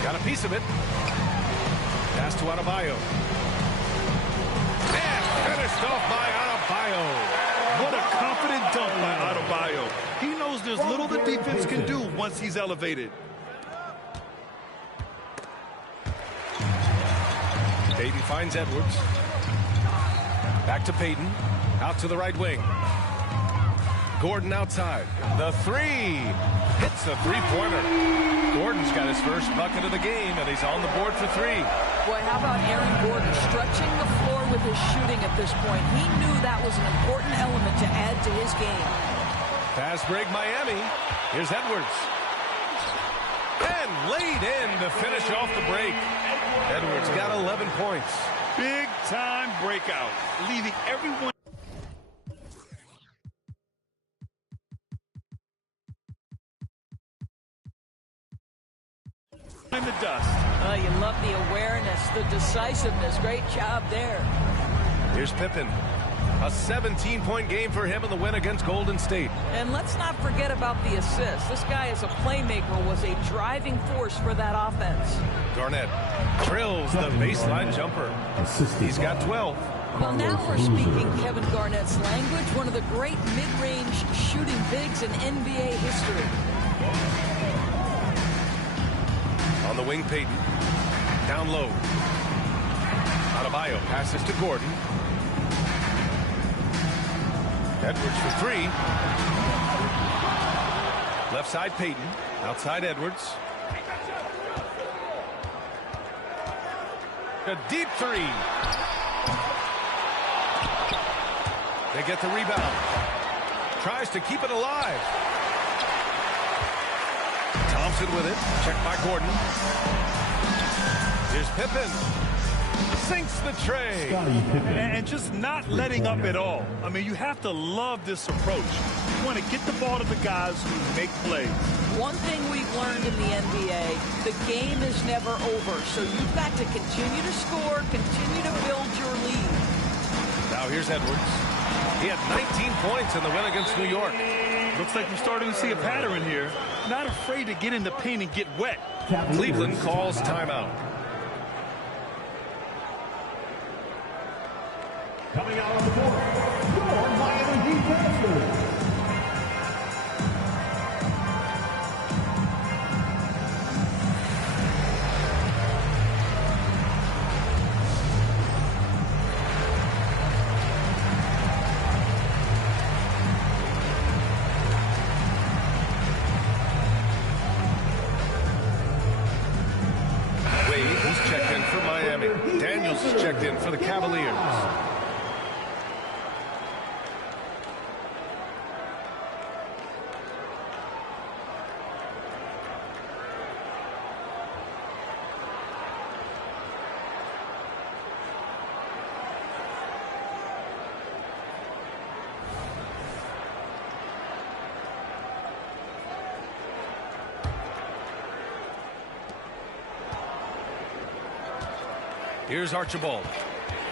Got a piece of it. Pass to Adebayo. And finished off by Adebayo. What a confident dunk by Adebayo. He knows there's little the defense can do once he's elevated. Payton finds Edwards. Back to Payton. Out to the right wing. Gordon outside. The 3. Hits the 3-pointer. Gordon's got his first bucket of the game, and he's on the board for 3. Boy, how about Aaron Gordon stretching the floor with his shooting at this point? He knew that was an important element to add to his game. Pass break Miami. Here's Edwards. And laid in to finish off the break. Edwards got 11 points. Big time breakout, leaving everyone in the dust. You love the awareness, the decisiveness. Great job there. Here's Pippen. A 17-point game for him in the win against Golden State. And let's not forget about the assist. This guy is a playmaker, was a driving force for that offense. Garnett drills the baseline jumper. He's got 12. Well, now we're speaking Kevin Garnett's language, one of the great mid-range shooting bigs in NBA history. On the wing, Payton. Down low. Adebayo passes to Gordon. Edwards for three. Left side, Payton. Outside, Edwards. A deep three. They get the rebound. Tries to keep it alive. Thompson with it. Checked by Gordon. Here's Pippen. Sinks the tray. And just not letting up at all. I mean, you have to love this approach. You want to get the ball to the guys who make plays. One thing we've learned in the NBA, the game is never over. So you've got to continue to score, continue to build your lead. Now here's Edwards. He had 19 points in the win against New York. Looks like we're starting to see a pattern here. Not afraid to get in the paint and get wet. Cleveland calls timeout. Coming out on the court, your Miami Heat Masters. Wade, he's checked in for Miami. Daniels is checked in for the Cavaliers. Here's Archibald.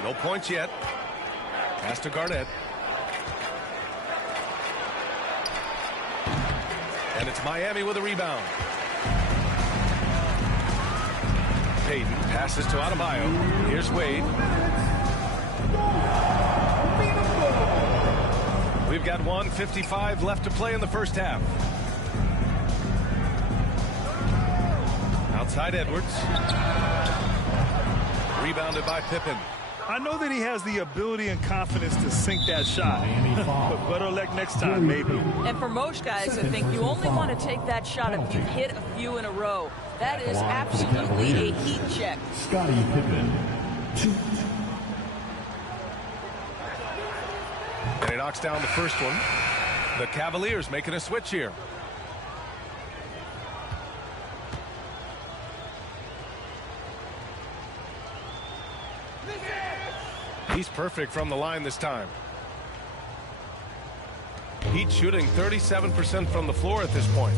No points yet. Pass to Garnett. And it's Miami with a rebound. Payton passes to Adebayo. Here's Wade. We've got 1:55 left to play in the first half. Outside Edwards. Rebounded by Pippen. I know that he has the ability and confidence to sink that shot. But better luck next time, maybe. And for most guys, I think you only want to take that shot if you've hit a few in a row. That is absolutely a heat check. Scottie Pippen. And he knocks down the first one. The Cavaliers making a switch here. He's perfect from the line this time. Heat shooting 37% from the floor at this point.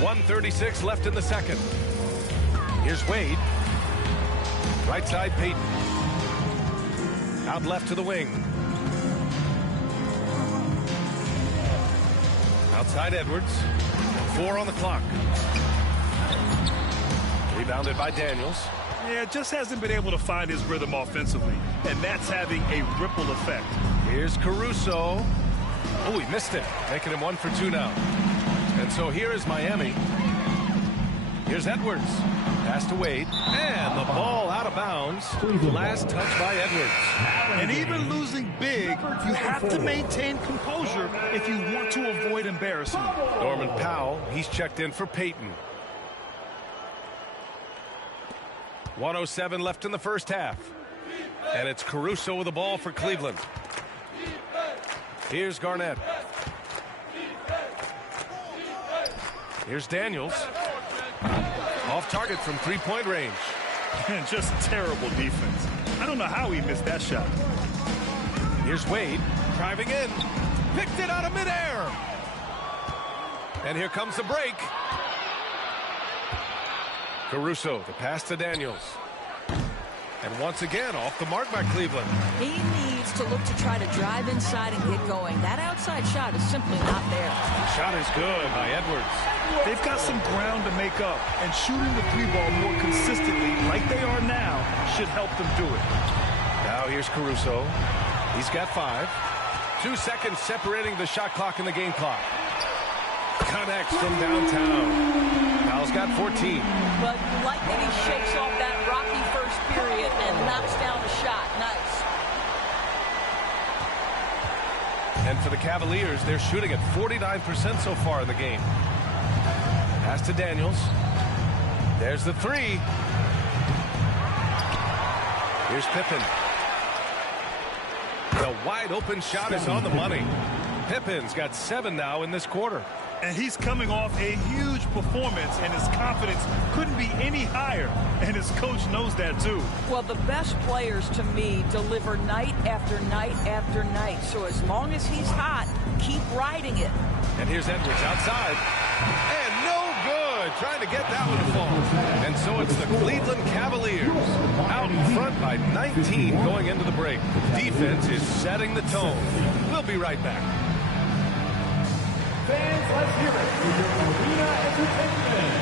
1:36 left in the second. Here's Wade. Right side, Payton. Out left to the wing. Outside Edwards. 4 on the clock. Rebounded by Daniels. Yeah, just hasn't been able to find his rhythm offensively, and that's having a ripple effect. Here's Caruso. Oh, he missed it, making him 1 for 2 now. And so here is Miami. Here's Edwards. Pass to Wade, and the ball out of bounds. Last touch by Edwards. And even losing big, you have to maintain composure if you want to avoid embarrassment. Norman Powell, he's checked in for Payton. 1:07 left in the first half. And it's Caruso with the ball for Cleveland. Here's Garnett. Here's Daniels. Off target from three-point range. And just terrible defense. I don't know how he missed that shot. Here's Wade driving in. Picked it out of midair. And here comes the break. Caruso, the pass to Daniels. And once again, off the mark by Cleveland. He needs to look to try to drive inside and get going. That outside shot is simply not there. Shot is good by Edwards. They've got some ground to make up, and shooting the three ball more consistently like they are now should help them do it. Now here's Caruso. He's got 5. 2 seconds separating the shot clock and the game clock. Connects from downtown. Foul's got 14. But you like that he shakes off that rocky first period and knocks down the shot. Nice. And for the Cavaliers, they're shooting at 49% so far in the game. Pass to Daniels. There's the 3. Here's Pippen. The wide open shot is on the money. Pippen's got 7 now in this quarter. And he's coming off a huge performance, and his confidence couldn't be any higher. And his coach knows that, too. Well, the best players, to me, deliver night after night after night. So as long as he's hot, keep riding it. And here's Edwards outside. And no good. Trying to get that one to fall. And so it's the Cleveland Cavaliers out in front by 19 going into the break. Defense is setting the tone. We'll be right back. Fans, let's hear it for your Arena Entertainment.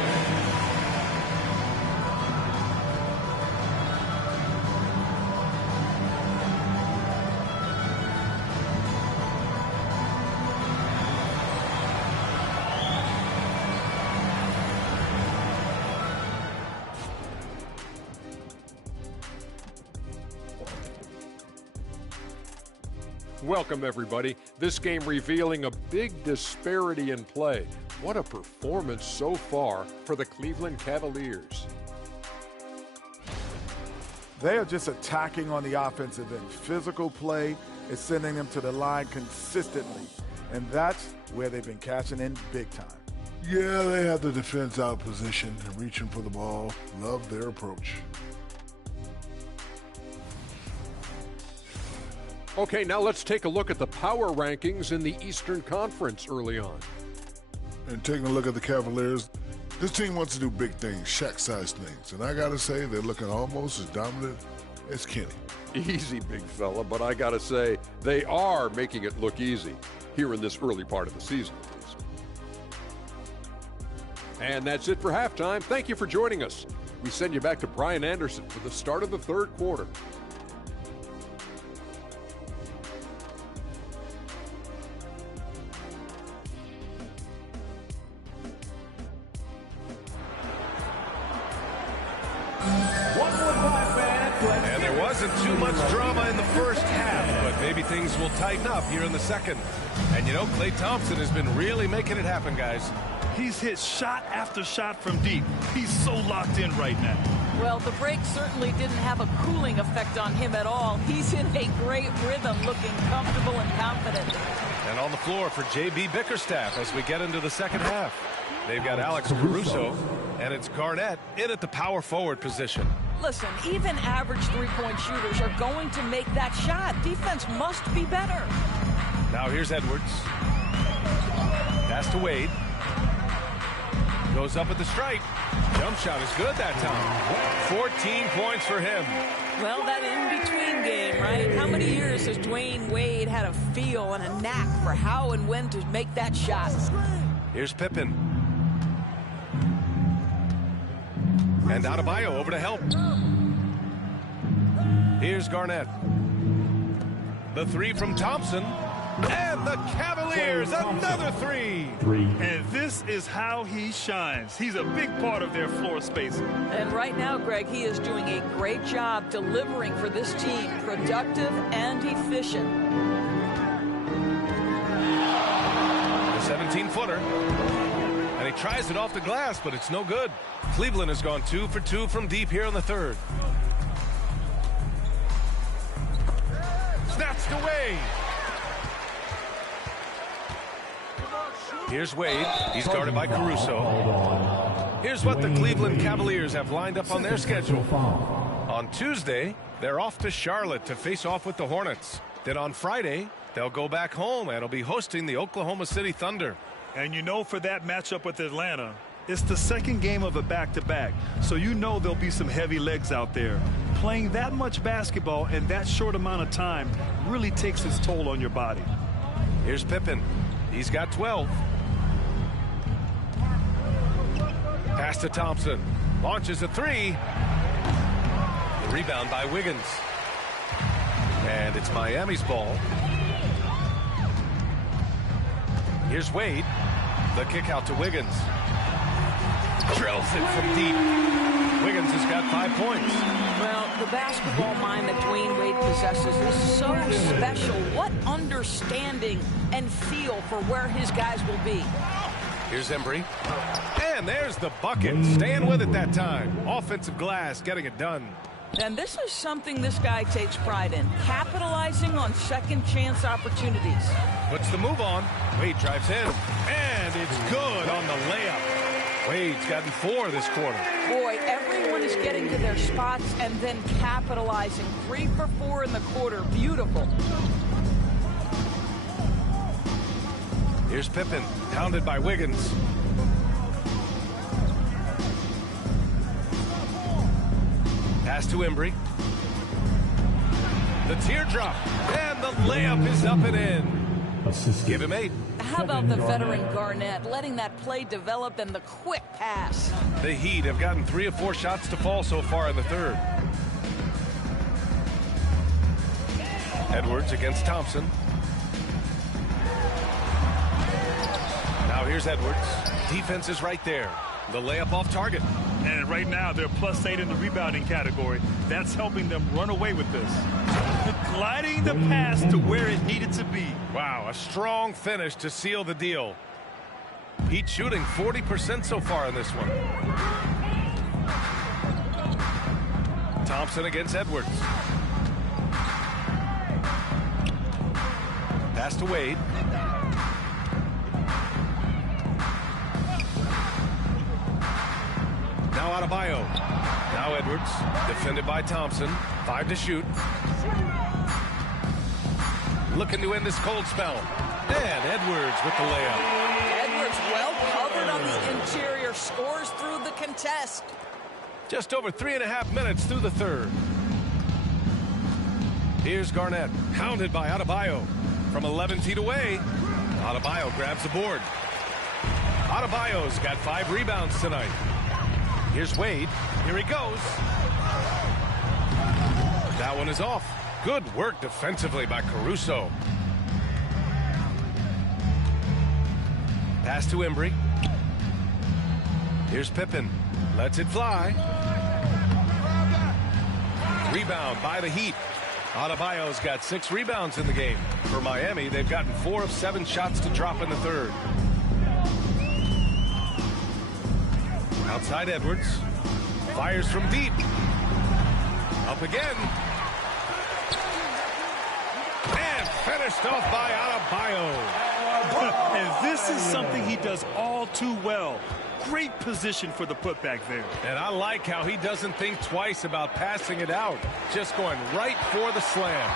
Welcome, everybody. This game revealing a big disparity in play. What a performance so far for the Cleveland Cavaliers. They are just attacking on the offensive end. Physical play is sending them to the line consistently, and that's where they've been cashing in big time. Yeah, they have the defense out position and reaching for the ball. Love their approach. Okay, now let's take a look at the power rankings in the Eastern Conference early on. And taking a look at the Cavaliers, this team wants to do big things, Shaq-sized things. And I got to say, they're looking almost as dominant as Kenny. Easy, big fella, but I got to say, they are making it look easy here in this early part of the season, at least. And that's it for halftime. Thank you for joining us. We send you back to Brian Anderson for the start of the third quarter. And there wasn't too much drama in the first half, but maybe things will tighten up here in the second. And you know, Klay Thompson has been really making it happen, guys. He's hit shot after shot from deep. He's so locked in right now. Well, the break certainly didn't have a cooling effect on him at all. He's in a great rhythm, looking comfortable and confident. And on the floor for J.B. Bickerstaff as we get into the second half. They've got Alex Caruso, and it's Garnett in at the power forward position. Listen, even average three-point shooters are going to make that shot. Defense must be better. Now here's Edwards. Pass to Wade. Goes up at the stripe. Jump shot is good that time. 14 points for him. Well, that in-between game, right? How many years has Dwyane Wade had a feel and a knack for how and when to make that shot? Here's Pippen. And Adebayo over to help. Here's Garnett. The 3 from Thompson. And the Cavaliers, another 3. And this is how he shines. He's a big part of their floor spacing. And right now, Greg, he is doing a great job delivering for this team. Productive and efficient. The 17-footer. And he tries it off the glass, but it's no good. Cleveland has gone 2 for 2 from deep here in the third. Snatched away. Here's Wade. He's guarded by Caruso. Here's what the Cleveland Cavaliers have lined up on their schedule. On Tuesday, they're off to Charlotte to face off with the Hornets. Then on Friday, they'll go back home and will be hosting the Oklahoma City Thunder. And you know, for that matchup with Atlanta, it's the second game of a back-to-back. So you know there'll be some heavy legs out there. Playing that much basketball in that short amount of time really takes its toll on your body. Here's Pippen. He's got 12. Pass to Thompson. Launches a three. The rebound by Wiggins. And it's Miami's ball. Here's Wade. The kick out to Wiggins. Drills it from deep. Wiggins has got 5 points. Well, the basketball mind that Dwyane Wade possesses is so special. What understanding and feel for where his guys will be. Here's Embry. And there's the bucket. Staying with it that time. Offensive glass, getting it done. And this is something this guy takes pride in. Capitalizing on second chance opportunities. Puts the move on. Wade drives in. And it's good on the layup. Wade's gotten 4 this quarter. Boy, everyone is getting to their spots and then capitalizing. 3 for 4 in the quarter. Beautiful. Here's Pippen, pounded by Wiggins. Pass to Embry. The teardrop. And the layup is up and in. Give him 8. How about the veteran Garnett letting that play develop and the quick pass? The Heat have gotten 3 of 4 shots to fall so far in the third. Edwards against Thompson. Now here's Edwards. Defense is right there. The layup off target. And right now they're +8 in the rebounding category. That's helping them run away with this. Gliding the pass to where it needed to be. Wow, a strong finish to seal the deal. Heat shooting 40% so far in this one. Thompson against Edwards. Pass to Wade. Now Adebayo. Now Edwards. Defended by Thompson. 5 to shoot. Looking to end this cold spell. And Edwards with the layup. Edwards well covered on the interior. Scores through the contest. Just over 3.5 minutes through the third. Here's Garnett. Hounded by Adebayo. From 11 feet away. Adebayo grabs the board. Adebayo's got 5 rebounds tonight. Here's Wade. Here he goes. That one is off. Good work defensively by Caruso. Pass to Embry. Here's Pippen. Lets it fly. Rebound by the Heat. Adebayo's got 6 rebounds in the game. For Miami, they've gotten 4 of 7 shots to drop in the third. Outside Edwards. Fires from deep. Up again. And finished off by Adebayo. And this is something he does all too well. Great position for the putback there. And I like how he doesn't think twice about passing it out. Just going right for the slam.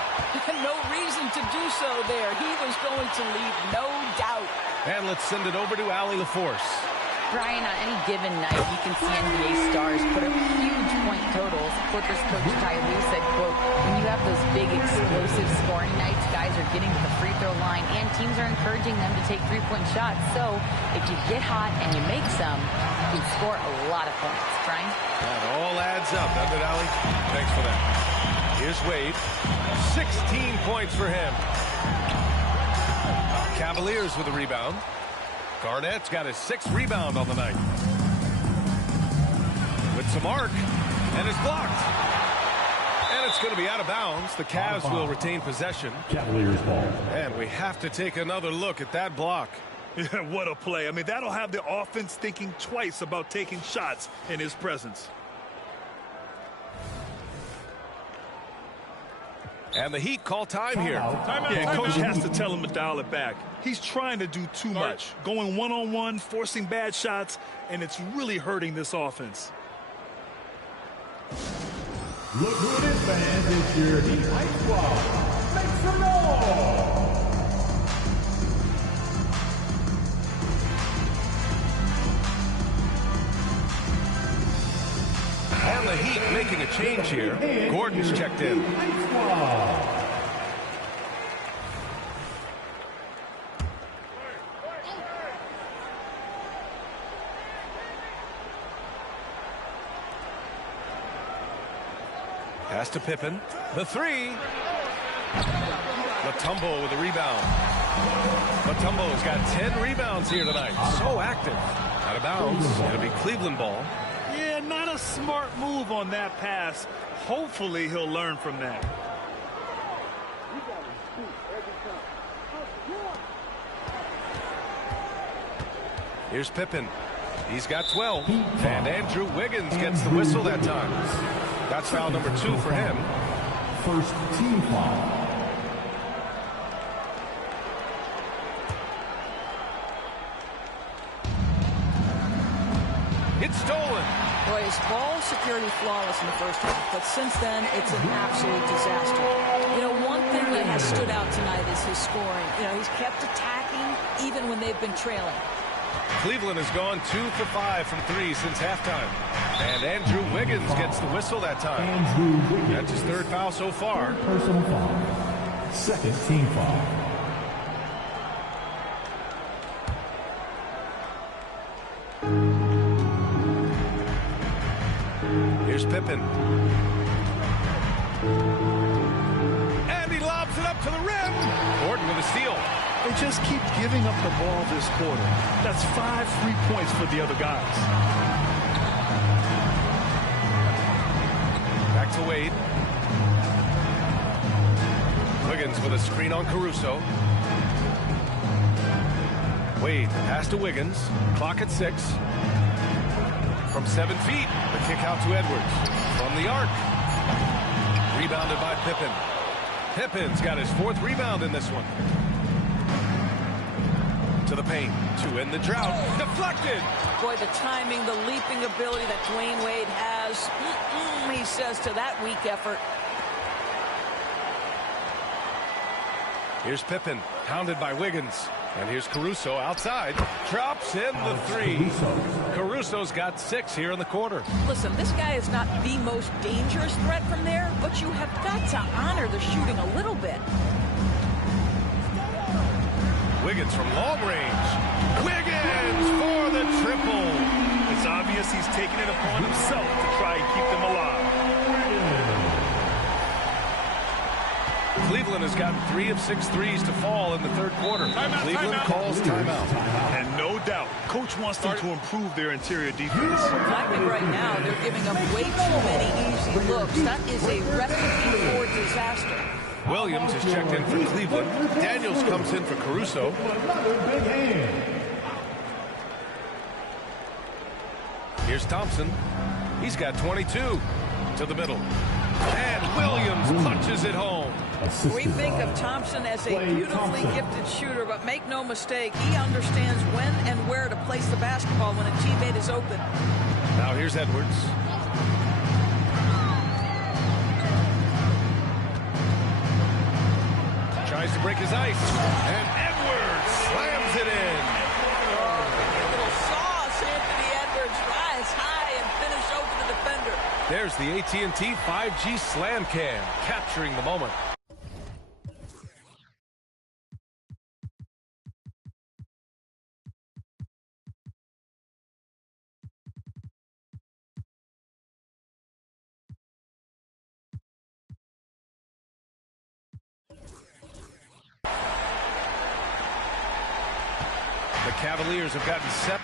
No reason to do so there. He was going to leave, no doubt. And let's send it over to Allie LaForce. Brian, on any given night, you can see NBA stars put up huge point totals. Clippers coach Ty Lue said, quote, when you have those big explosive scoring nights, guys are getting to the free throw line and teams are encouraging them to take 3-point shots. So if you get hot and you make some, you can score a lot of points. Brian? That all adds up, doesn't it, Allie? Thanks for that. Here's Wade. 16 points for him. Cavaliers with a rebound. Garnett's got his 6th rebound on the night. With some arc, and it's blocked. And it's going to be out of bounds. The Cavs will retain possession. Cavaliers ball. And we have to take another look at that block. Yeah, what a play. I mean, that'll have the offense thinking twice about taking shots in his presence. And the Heat call time here. Yeah, coach has to tell him to dial it back. He's trying to do too much. Going one-on-one, forcing bad shots, and it's really hurting this offense. Look who it is, fans. It's your Heat Hype Squad. Make some noise! And the Heat making a change here. Gordon's checked in. Pass to Pippen. The three. Mutumbo with a rebound. Mutombo's got 10 rebounds here tonight. So active. Out of bounds. It'll be Cleveland ball. Yeah, not a smart move on that pass. Hopefully he'll learn from that. Here's Pippen. He's got 12. And Andrew Wiggins gets the whistle that time. That's foul number 2 for him. First team foul. It's stolen. Boy, his ball security flawless in the first half, but since then, it's an absolute disaster. You know, one thing that has stood out tonight is his scoring. You know, he's kept attacking even when they've been trailing. Cleveland has gone 2 for 5 from 3 since halftime. And Andrew Wiggins gets the whistle that time. That's his 3rd foul so far. Personal foul. 2nd team foul. Here's Pippen. And he lobs it up to the rim. Gordon with a steal. They just keep giving up the ball this quarter. That's 5 free points for the other guys. Back to Wade. Wiggins with a screen on Caruso. Wade, pass to Wiggins. Clock at 6. From 7 feet, the kick out to Edwards. From the arc. Rebounded by Pippen. Pippen's got his 4th rebound in this one. To the paint. To end the drought. Deflected. Boy, the timing, the leaping ability that Dwyane Wade has. He says to that weak effort. Here's Pippen, pounded by Wiggins. And here's Caruso outside. Drops in the 3. Caruso's got 6 here in the quarter. Listen, this guy is not the most dangerous threat from there, but you have got to honor the shooting a little bit. Wiggins from long range. Wiggins for the triple. It's obvious he's taking it upon himself to try and keep them alive. Cleveland has gotten 3 of 6 threes to fall in the 3rd quarter. Cleveland calls timeout. And no doubt, coach wants them to improve their interior defense. I think right now they're giving up way too many easy looks. That is a recipe for disaster. Williams is checked in for Cleveland. Daniels comes in for Caruso. Here's Thompson. He's got 22. To the middle. And Williams punches it home. We think of Thompson as a beautifully gifted shooter, but make no mistake, he understands when and where to place the basketball when a teammate is open. Now here's Edwards. Tries to break his ice. And Edwards slams it in. Oh, a little sauce, Anthony Edwards. Rise high and finish over the defender. There's the AT&T 5G Slam Cam, capturing the moment. The Cavaliers have gotten 7.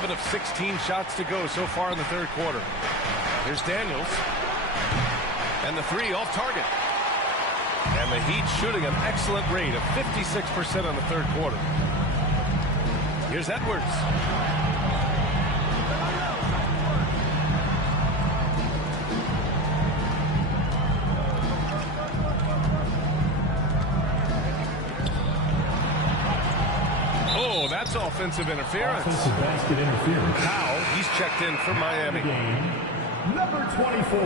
Of 16 shots to go so far in the third quarter. Here's Daniels. And the three off target. And the Heat shooting an excellent rate of 56% on the third quarter. Here's Edwards. Oh, that's offensive interference. Offensive basket interference. Powell, he's checked in for Miami. Number 24,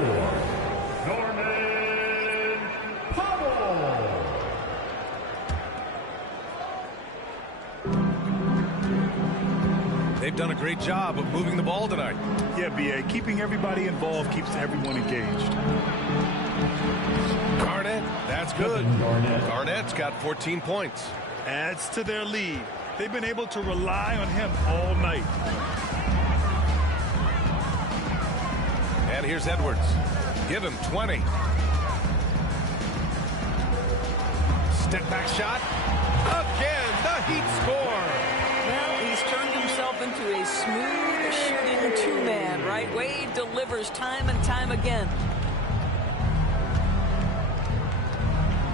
Norman Powell. They've done a great job of moving the ball tonight. Yeah, B.A. Keeping everybody involved keeps everyone engaged. Garnett, that's good. Garnett's got 14 points. Adds to their lead. They've been able to rely on him all night. And here's Edwards. Give him 20. Step back shot. Again, the Heat score. Well, he's turned himself into a smooth shooting two-man, right? Wade delivers time and time again.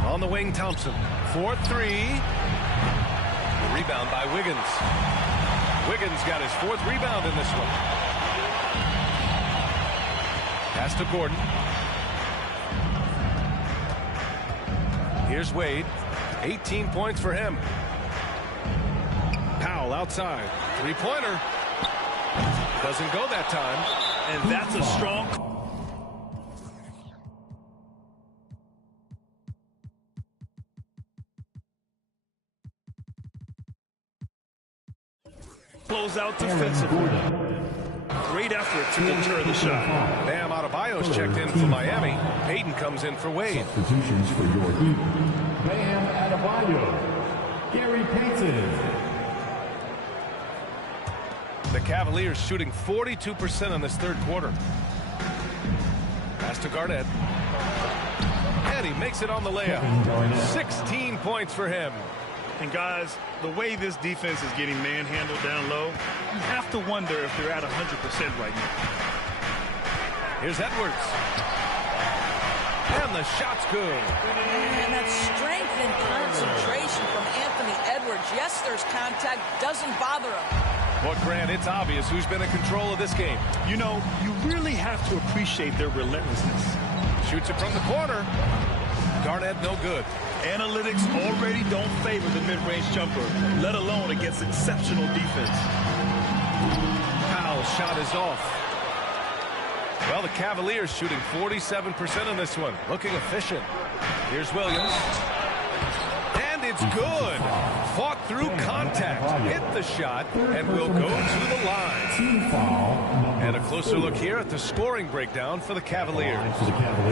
On the wing, Thompson. 4-3. Rebound by Wiggins. Wiggins got his fourth rebound in this one. Pass to Gordon. Here's Wade. 18 points for him. Powell outside. Three-pointer. Doesn't go that time. And that's a strong... Close out defensively. Great effort to deter the shot. Bam Adebayo's checked in for Miami. Payton comes in for Wade. Substitutions for your Heat. Bam Adebayo. Gary Payton. The Cavaliers shooting 42% in this third quarter. Pass to Garnett. And he makes it on the layup. 16 points for him. And guys, the way this defense is getting manhandled down low, you have to wonder if they're at 100% right now. Here's Edwards. And the shot's good. And that strength and concentration from Anthony Edwards. Yes, there's contact. Doesn't bother him. Well, Grant, it's obvious who's been in control of this game. You know, you really have to appreciate their relentlessness. Shoots it from the corner. Garnett no good. Analytics already don't favor the mid-range jumper, let alone against exceptional defense. Powell's shot is off. Well, the Cavaliers shooting 47% in this one. Looking efficient. Here's Williams. And it's good. Fought through contact. Hit the shot and will go to the line. And a closer look here at the scoring breakdown for the Cavaliers.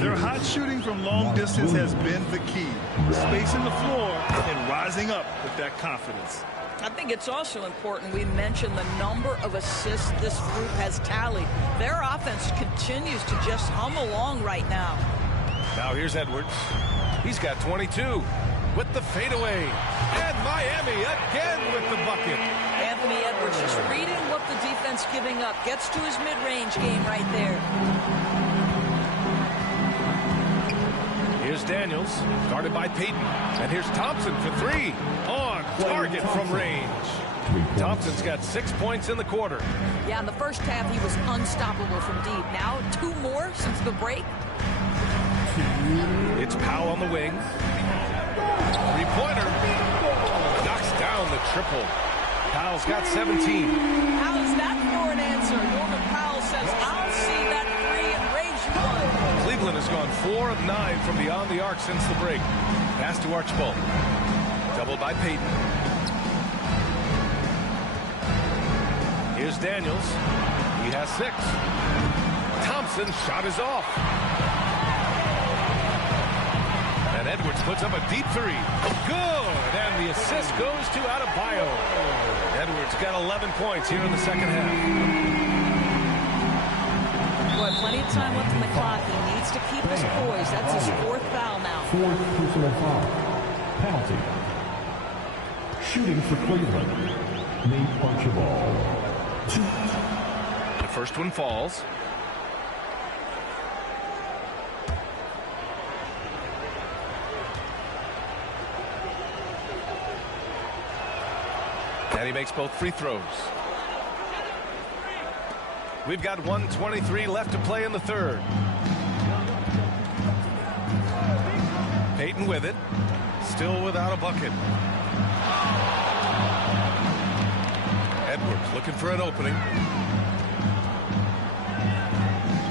Their hot shooting from long distance has been the key. Spacing the floor and rising up with that confidence. I think it's also important we mention the number of assists this group has tallied. Their offense continues to just hum along right now. Now here's Edwards. He's got 22 with the fadeaway. And Miami again with the bucket. Anthony Edwards just reading what the defense giving up. Gets to his mid-range game right there. Here's Daniels, guarded by Payton. And here's Thompson for three. On target from range. Thompson's got 6 points in the quarter. Yeah, in the first half, he was unstoppable from deep. Now, 2 more since the break. It's Powell on the wing. Three-pointer. Knocks down the triple. Powell's got 17. How's that for an answer? Norman Powell says, I'll see that three and raise you one. Cleveland has gone 4 of 9 from beyond the arc since the break. Pass to Archibald. Doubled by Payton. Here's Daniels. He has 6. Thompson's shot is off. And Edwards puts up a deep three. Good. And the assist goes to Adebayo. Edwards got 11 points here in the second half. Boy, plenty of time left in the clock. He needs to keep his poise. That's his 4th foul now. 4th personal foul. Penalty. Shooting for Cleveland, Nate Archibald. The first one falls. And he makes both free throws. We've got 1:23 left to play in the third. Payton with it. Still without a bucket. Edwards looking for an opening.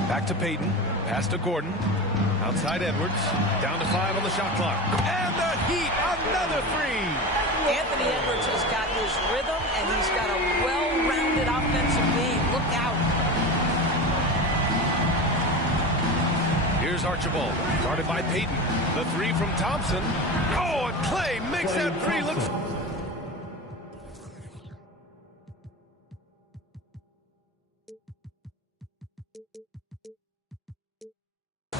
Back to Payton. Pass to Gordon. Outside Edwards. Down to 5 on the shot clock. And the Heat, another three. Anthony Edwards has got his rhythm, and he's got a well-rounded offensive game. Look out. Here's Archibald, guarded by Payton. The three from Thompson. Oh, and Klay makes that three look...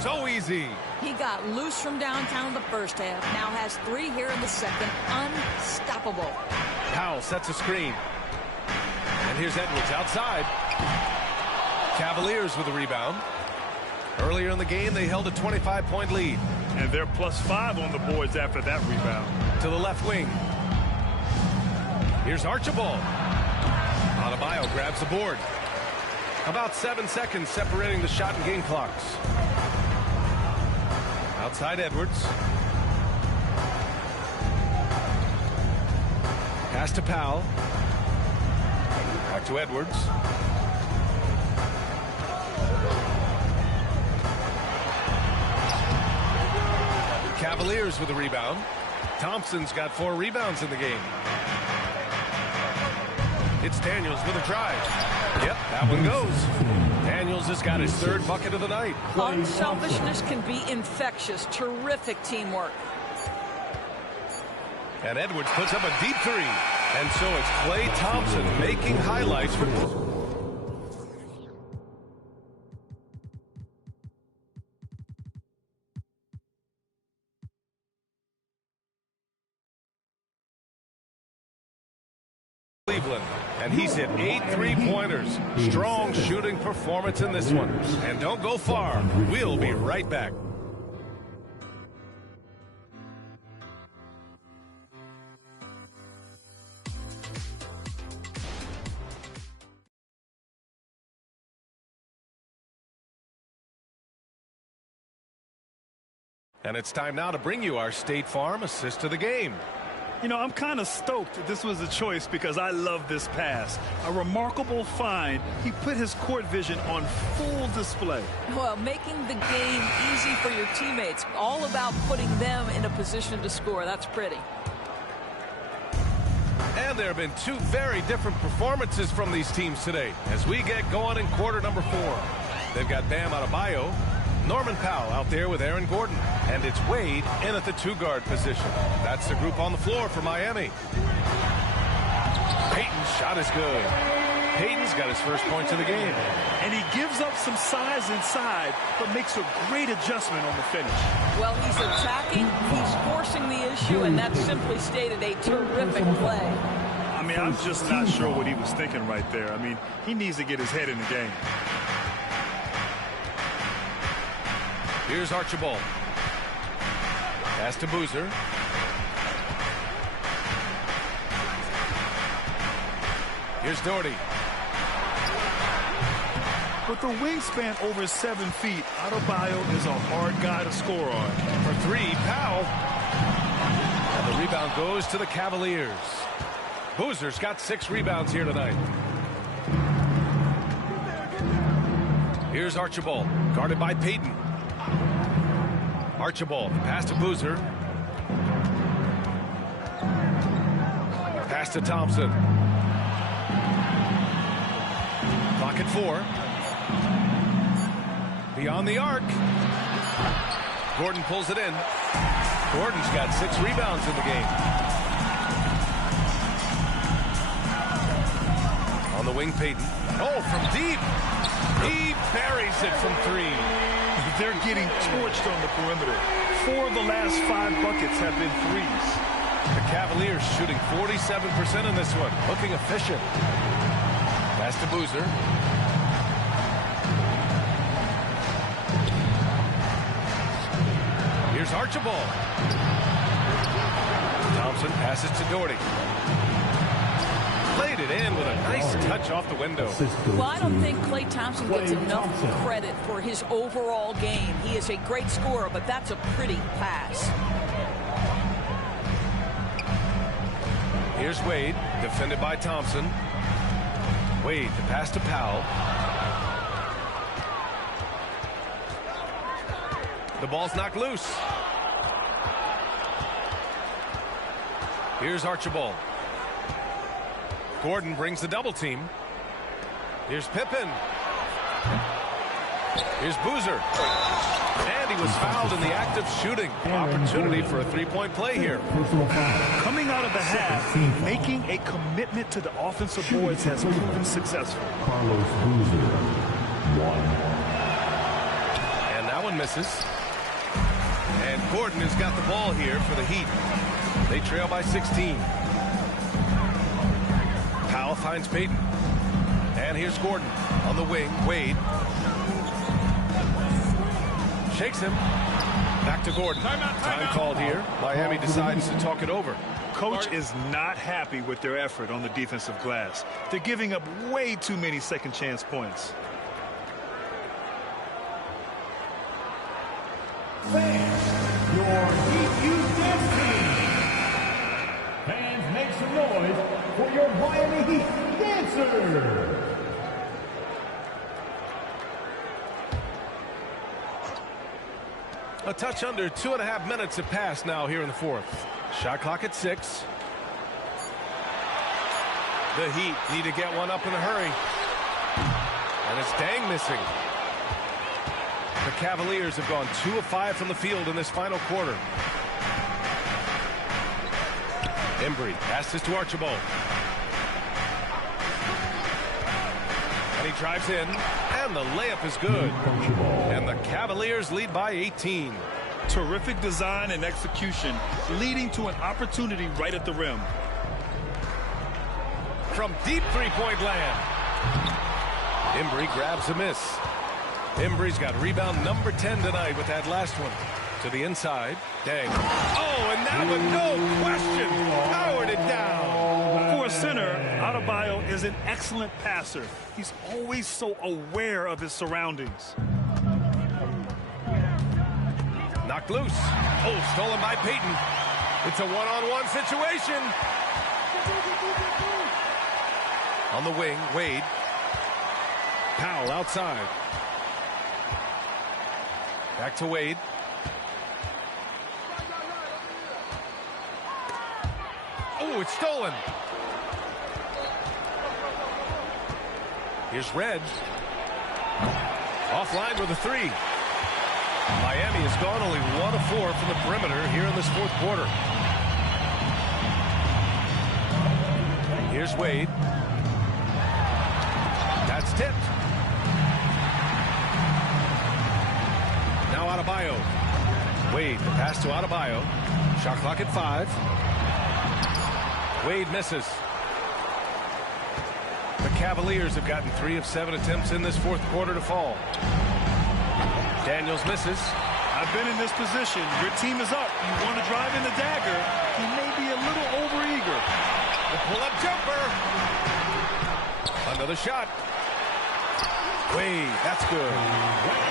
So easy. He got loose from downtown in the first half. Now has 3 here in the second. Unstoppable. Powell sets a screen. And here's Edwards outside. Cavaliers with a rebound. Earlier in the game, they held a 25-point lead. And they're +5 on the boards after that rebound. To the left wing. Here's Archibald. Adebayo grabs the board. About 7 seconds separating the shot and game clocks. Outside Edwards. Pass to Powell. Back to Edwards. Cavaliers with a rebound. Thompson's got 4 rebounds in the game. It's Daniels with a drive. Yep, that one goes. Daniels has got his 3rd bucket of the night. Unselfishness can be infectious. Terrific teamwork. And Edwards puts up a deep 3. And so it's Klay Thompson making highlights for... Cleveland, and he's hit 8 3-pointers. Strong shooting performance in this one. And don't go far. We'll be right back. And it's time now to bring you our State Farm assist of the game. You know, I'm kind of stoked that this was a choice because I love this pass. A remarkable find. He put his court vision on full display. Well, making the game easy for your teammates. All about putting them in a position to score. That's pretty. And there have been 2 very different performances from these teams today as we get going in quarter number 4. They've got Bam Adebayo, Norman Powell out there with Aaron Gordon. And it's Wade in at the 2-guard position. That's the group on the floor for Miami. Payton's shot is good. Payton's got his first points of the game. And he gives up some size inside, but makes a great adjustment on the finish. Well, he's attacking, he's forcing the issue, and that's simply stated a terrific play. I mean, I'm just not sure what he was thinking right there. I mean, he needs to get his head in the game. Here's Archibald. Pass to Boozer. Here's Doherty. With the wingspan over 7 feet, Adebayo is a hard guy to score on. For 3, Powell. And the rebound goes to the Cavaliers. Boozer's got 6 rebounds here tonight. Here's Archibald, guarded by Payton. Archibald, pass to Boozer. Pass to Thompson. Clock at 4. Beyond the arc. Gordon pulls it in. Gordon's got 6 rebounds in the game. On the wing, Payton. Oh, from deep. He buries it from 3. They're getting torched on the perimeter. 4 of the last 5 buckets have been threes. The Cavaliers shooting 47% in this one, looking efficient. Pass to Boozer. Here's Archibald. Thompson passes to Doherty. Played it in with a nice touch off the window. Well, I don't think Klay Thompson gets enough credit for his overall game. He is a great scorer, but that's a pretty pass. Here's Wade, defended by Thompson. Wade to pass to Powell. The ball's knocked loose. Here's Archibald. Gordon brings the double team. Here's Pippen. Here's Boozer. And he was fouled in the act of shooting. Opportunity for a three-point play here. Coming out of the half, making a commitment to the offensive boards has proven successful. Carlos Boozer, 1. And that one misses. And Gordon has got the ball here for the Heat. They trail by 16. Powell finds Payton. And here's Gordon on the wing. Wade. Shakes him. Back to Gordon. Time called here. Miami decides to talk it over. Coach is not happy with their effort on the defensive glass. They're giving up way too many second chance points. Fans, your Heat Youth Dance Team. Fans, make some noise for your Miami Heat dancers. A touch under 2.5 minutes have passed now here in the fourth. Shot clock at 6. The Heat need to get one up in a hurry. And it's dang missing. The Cavaliers have gone 2 of 5 from the field in this final quarter. Embry passes to Archibald. And he drives in. And the layup is good. And the Cavaliers lead by 18. Terrific design and execution, leading to an opportunity right at the rim. From deep three-point land. Embry grabs a miss. Embry's got rebound number 10 tonight with that last one. To the inside. Dang. Oh, and that one, no question, powered it down. For a center, Adebayo is an excellent passer. He's always so aware of his surroundings. Knocked loose. Oh, stolen by Payton. It's a one-on-one situation. On the wing, Wade. Powell outside. Back to Wade. Oh, it's stolen. Here's Red. Offline with a 3. Miami has gone only 1 of 4 from the perimeter here in this fourth quarter. Here's Wade. That's tipped. Now Adebayo. Wade, the pass to Adebayo. Shot clock at 5. Wade misses. The Cavaliers have gotten 3 of 7 attempts in this fourth quarter to fall. Daniels misses. I've been in this position. Your team is up. You want to drive in the dagger. He may be a little overeager. The pull-up jumper. Another shot. Wade, that's good.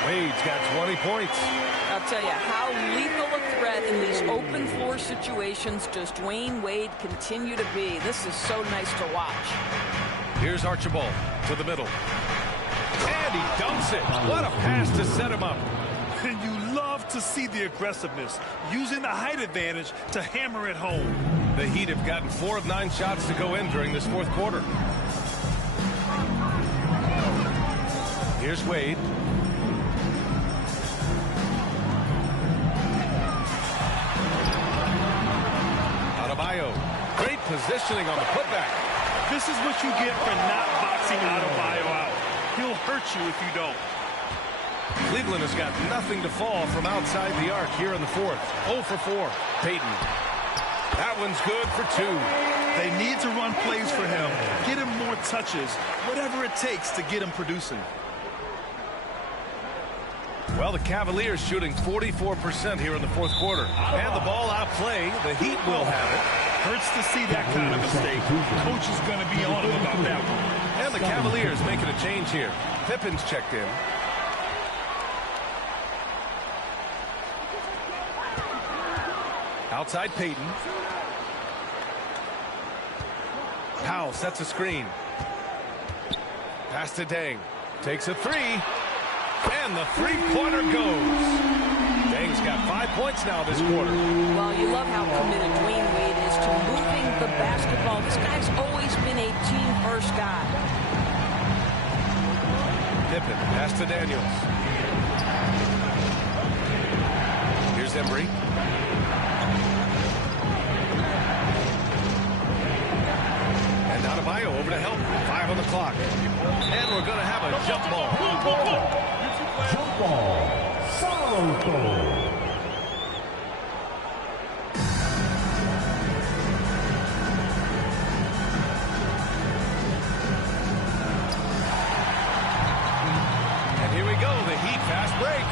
Wade's got 20 points. I'll tell you, how lethal a threat in these open floor situations does Dwyane Wade continue to be. This is so nice to watch. Here's Archibald to the middle. And he dumps it. What a pass to set him up. And you love to see the aggressiveness, using the height advantage to hammer it home. The Heat have gotten 4 of 9 shots to go in during this fourth quarter. Here's Wade. Adebayo. Great positioning on the putback. This is what you get for not boxing Adebayo out. He'll hurt you if you don't. Cleveland has got nothing to fall from outside the arc here in the fourth. 0 for 4. Payton. That one's good for 2. They need to run plays for him, get him more touches, whatever it takes to get him producing. Well, the Cavaliers shooting 44% here in the fourth quarter. And the ball out of play. The Heat will have it. Hurts to see that kind of mistake. Coach is going to be on him about that one. And the Cavaliers making a change here. Pippen's checked in. Outside Payton. Powell sets a screen. Pass to Deng. Takes a three. And the three-pointer goes. Deng's got 5 points now this quarter. Well, you love how committed Dwyane Wade is to moving the basketball. This guy's always been a team-first guy. Pippen, pass to Daniels. Here's Embry. And Adebayo over to help. 5 on the clock. And we're going to have a jump ball. Jump ball. Solo ball. And here we go, the Heat fast break.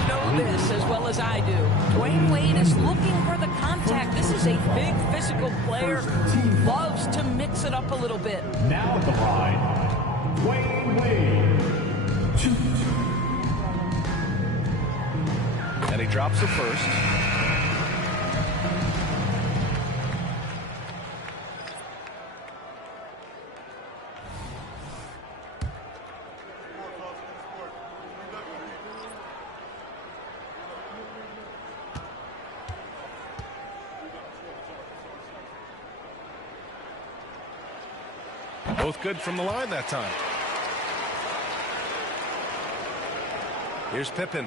You know this as well as I do. Dwyane Wade is looking for the contact. This is a big physical player who loves to mix it up a little bit. Now at the line, Dwyane Wade. And he drops the first. Both good from the line that time. Here's Pippen.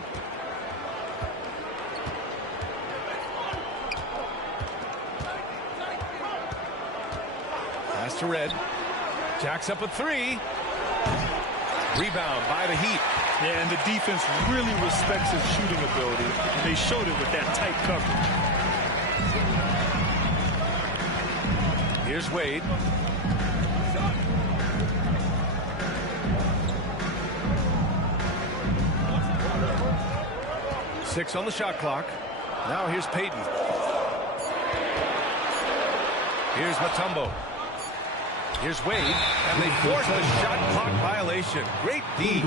Pass to Red. Jacks up a three. Rebound by the Heat. Yeah, and the defense really respects his shooting ability. They showed it with that tight coverage. Here's Wade. Six on the shot clock. Now here's Payton. Here's Mutumbo. Here's Wade, and they force the shot clock violation. Great D.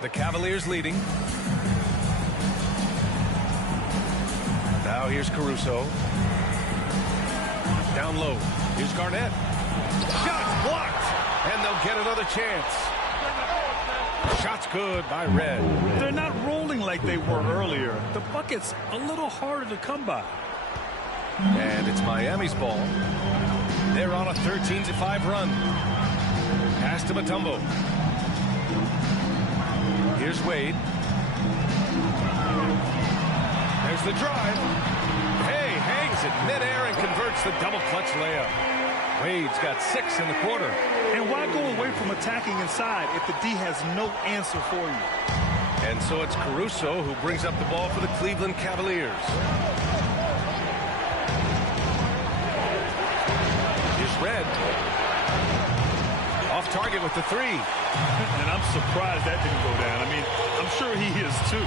The Cavaliers leading. Now here's Caruso. Down low. Here's Garnett. Shot blocked. And they'll get another chance. Shot's good by Red. They're not rolling like they were earlier. The bucket's a little harder to come by. And it's Miami's ball. They're on a 13-5 run. Pass to Mutombo. Here's Wade. There's the drive. Hey, hangs it midair and converts the double clutch layup. Wade's got 6 in the quarter. And why go away from attacking inside if the D has no answer for you? And so it's Caruso who brings up the ball for the Cleveland Cavaliers. Here's Red. Off target with the three. And I'm surprised that didn't go down. I mean, I'm sure he is too.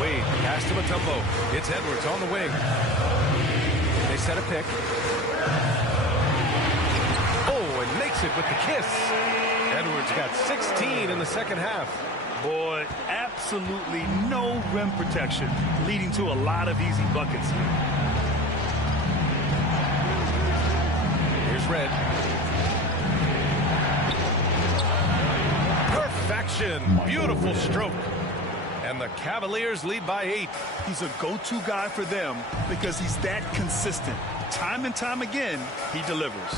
Wade, pass to Mutombo. It's Edwards on the wing. They set a pick. Oh, and makes it with the kiss. Edwards got 16 in the second half. Boy, absolutely no rim protection, leading to a lot of easy buckets. Here's Red. Perfection. Beautiful stroke. And the Cavaliers lead by 8. He's a go-to guy for them because he's that consistent. Time and time again, he delivers.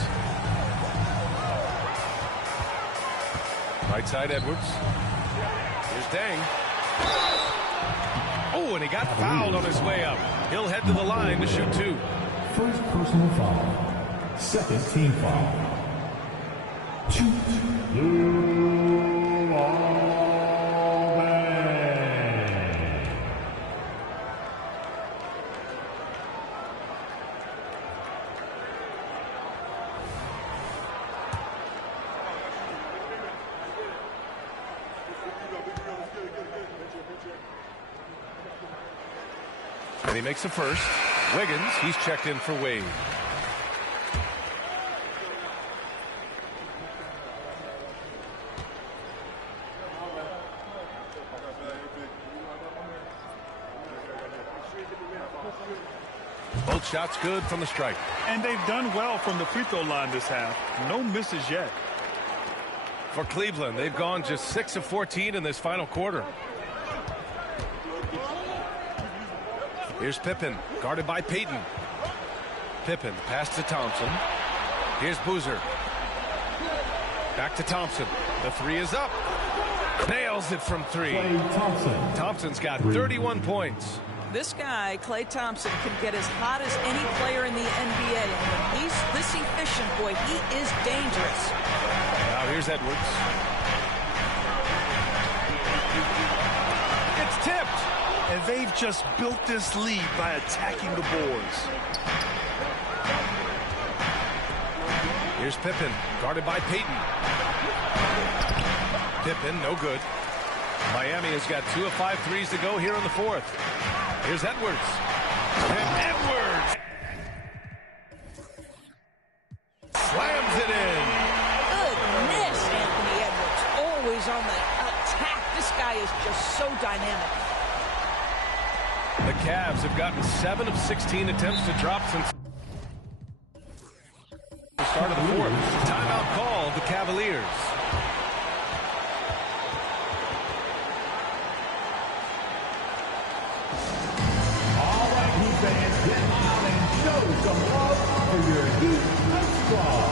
Right side Edwards. Here's Deng. Oh, and he got fouled on his way up. He'll head to the line to shoot 2. First personal foul. Second team foul. And he makes the first. Wiggins, he's checked in for Wade. Both shots good from the stripe. And they've done well from the free throw line this half. No misses yet. For Cleveland, they've gone just 6 of 14 in this final quarter. Here's Pippen, guarded by Payton. Pippen, pass to Thompson. Here's Boozer. Back to Thompson. The 3 is up. Nails it from 3. Klay Thompson. Thompson's got 31 points. This guy, Klay Thompson, can get as hot as any player in the NBA. And when he's this efficient, boy, he is dangerous. Now here's Edwards. It's tipped. And they've just built this lead by attacking the boards. Here's Pippen, guarded by Payton. Pippen, no good. Miami has got 2 of 5 threes to go here in the 4th. Here's Edwards. And Edwards slams it in. Goodness, Anthony Edwards, always on the attack. This guy is just so dynamic. The Cavs have gotten 7 of 16 attempts to drop since the start of the 4th. Timeout call, the Cavaliers. All right, Heat fans, get out and show some love for your Heat Ice Squad.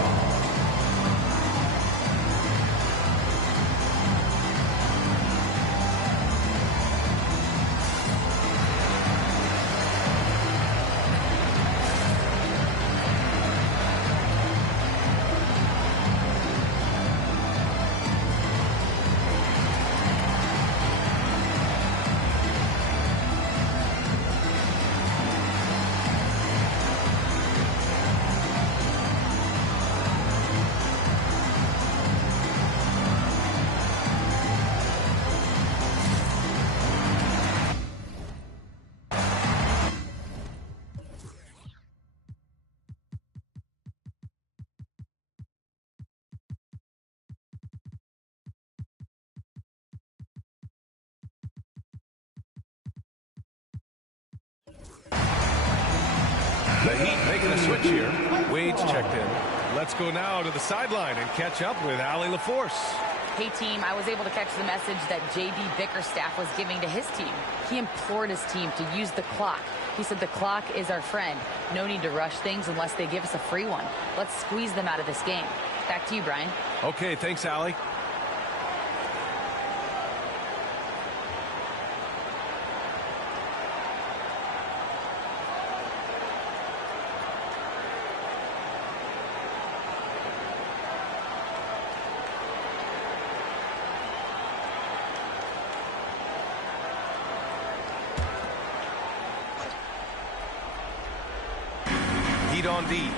The Heat making a switch here. Wade's checked in. Let's go now to the sideline and catch up with Allie LaForce. Hey, team, I was able to catch the message that J.D. Bickerstaff was giving to his team. He implored his team to use the clock. He said the clock is our friend. No need to rush things unless they give us a free one. Let's squeeze them out of this game. Back to you, Brian. Okay, thanks, Allie. Heat on D.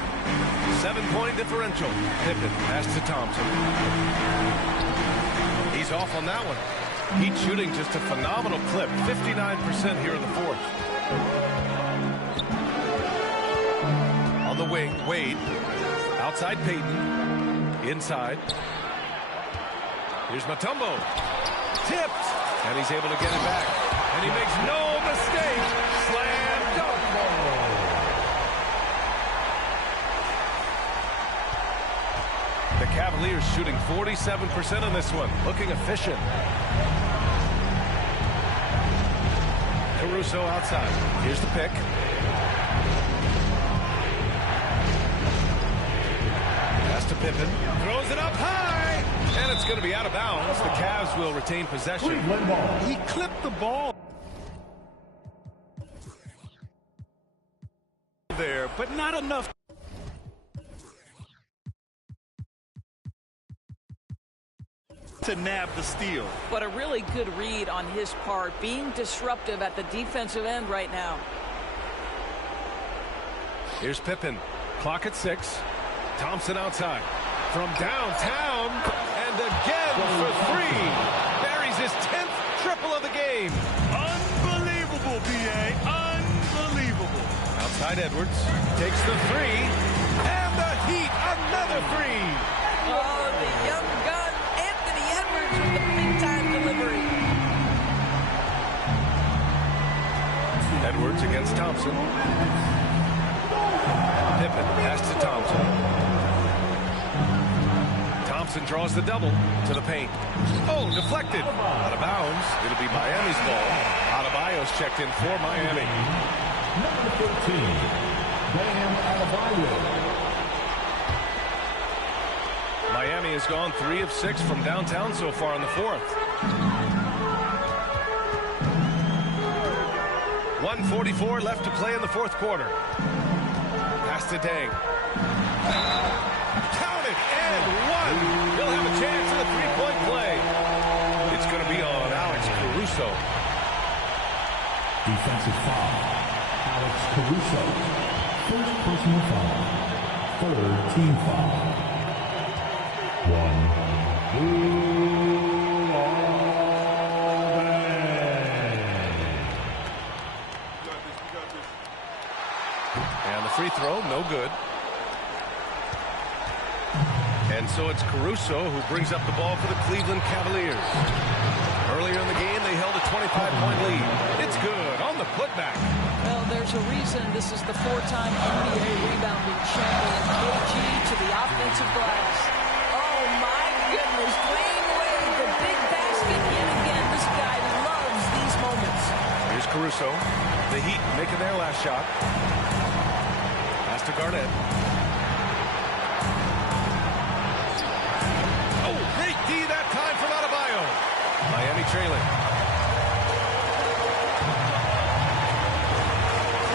7-point differential. Pippen pass to Thompson. He's off on that one. Heat shooting just a phenomenal clip. 59% here in the 4th. On the wing, Wade. Outside Payton. Inside. Here's Mutumbo. Tipped. And he's able to get it back. And he makes no mistake. Slam dunk. The Cavaliers shooting 47% on this one. Looking efficient. Caruso outside. Here's the pick. Pass to Pippen. Throws it up high. And it's going to be out of bounds. The Cavs will retain possession. He clipped the ball. but not enough to nab the steal. But a really good read on his part, being disruptive at the defensive end right now. Here's Pippen. Clock at 6. Thompson outside. From downtown. And again for 3. Buries his 10th triple of the game. Unbelievable, B.A. Unbelievable. Outside Edwards. Takes the 3. And the Heat. Another 3. Oh, the young gun, Anthony Edwards with the big-time delivery. Edwards against Thompson. Pippen pass to Thompson. Thompson draws the double to the paint. Oh, deflected. Out of bounds. It'll be Miami's ball. Adebayo's checked in for Miami. Number 13, Bam Adebayo. Miami has gone 3 of 6 from downtown so far in the 4th. 1:44 left to play in the 4th quarter. Pass to Dang. Count it and 1. He'll have a chance at a 3-point play. It's going to be on Alex Caruso. Defensive foul. Alex Caruso. First personal foul. Third team foul. 1. And the free throw, no good. And so it's Caruso who brings up the ball for the Cleveland Cavaliers. Earlier in the game, they held a 25-point lead. It's good on the putback. Well, there's a reason this is the 4-time NBA rebounding champion. KG to the offensive glass. Oh, my goodness. Dwyane Wade, the big basket yet again. This guy loves these moments. Here's Caruso. The Heat making their last shot. Pass to Garnett. Oh, great D that time from Adebayo. Miami trailing.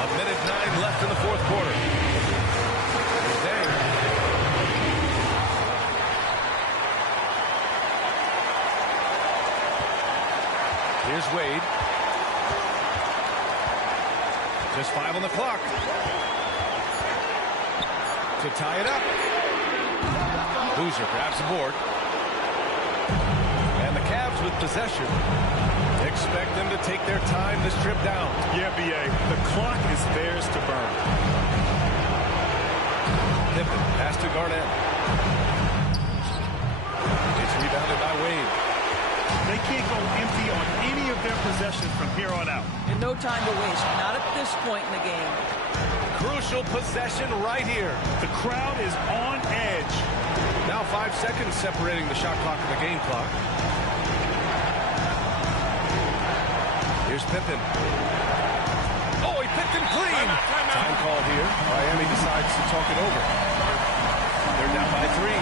A minute 9 left in the 4th quarter. Dang. Here's Wade. Just 5 on the clock. To tie it up. Boozer grabs the board. And the Cavs with possession. Expect them to take their time this trip down. Yeah, B.A. The clock is theirs to burn. Pippen pass to Garnett. It's rebounded by Wade. They can't go empty on any of their possessions from here on out. And no time to waste. Not at this point in the game. Crucial possession right here. The crowd is on edge. Now 5 seconds separating the shot clock and the game clock. Here's Pippen. Oh, he picked him clean. Time call here. Miami decides to talk it over. They're down by 3.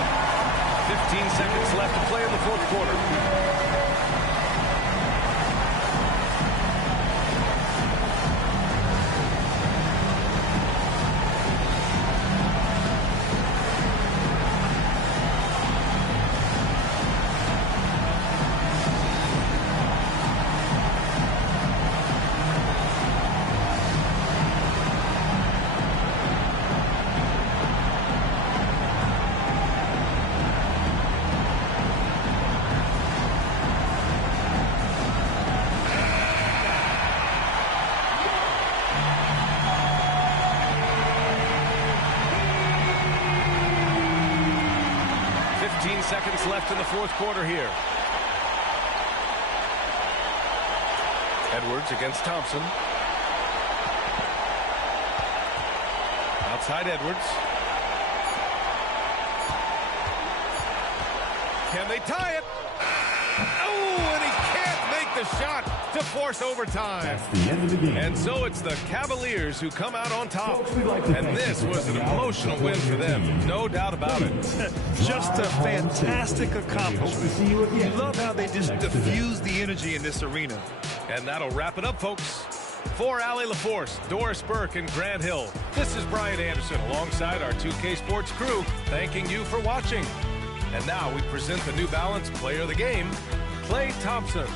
15 seconds left to play in the 4th quarter. Seconds left in the 4th quarter here. Edwards against Thompson. Outside Edwards. Can they tie it? Oh, and he can't make the shot to force overtime. That's the end of the game. And so it's the Cavaliers who come out on top. And this was an emotional win for them. No doubt about it. Just a fantastic accomplishment. You love how they just diffuse the energy in this arena. And that'll wrap it up, folks. For Allie LaForce, Doris Burke, and Grant Hill, this is Brian Anderson alongside our 2K Sports crew, thanking you for watching. And now we present the New Balance Player of the Game, Klay Thompson.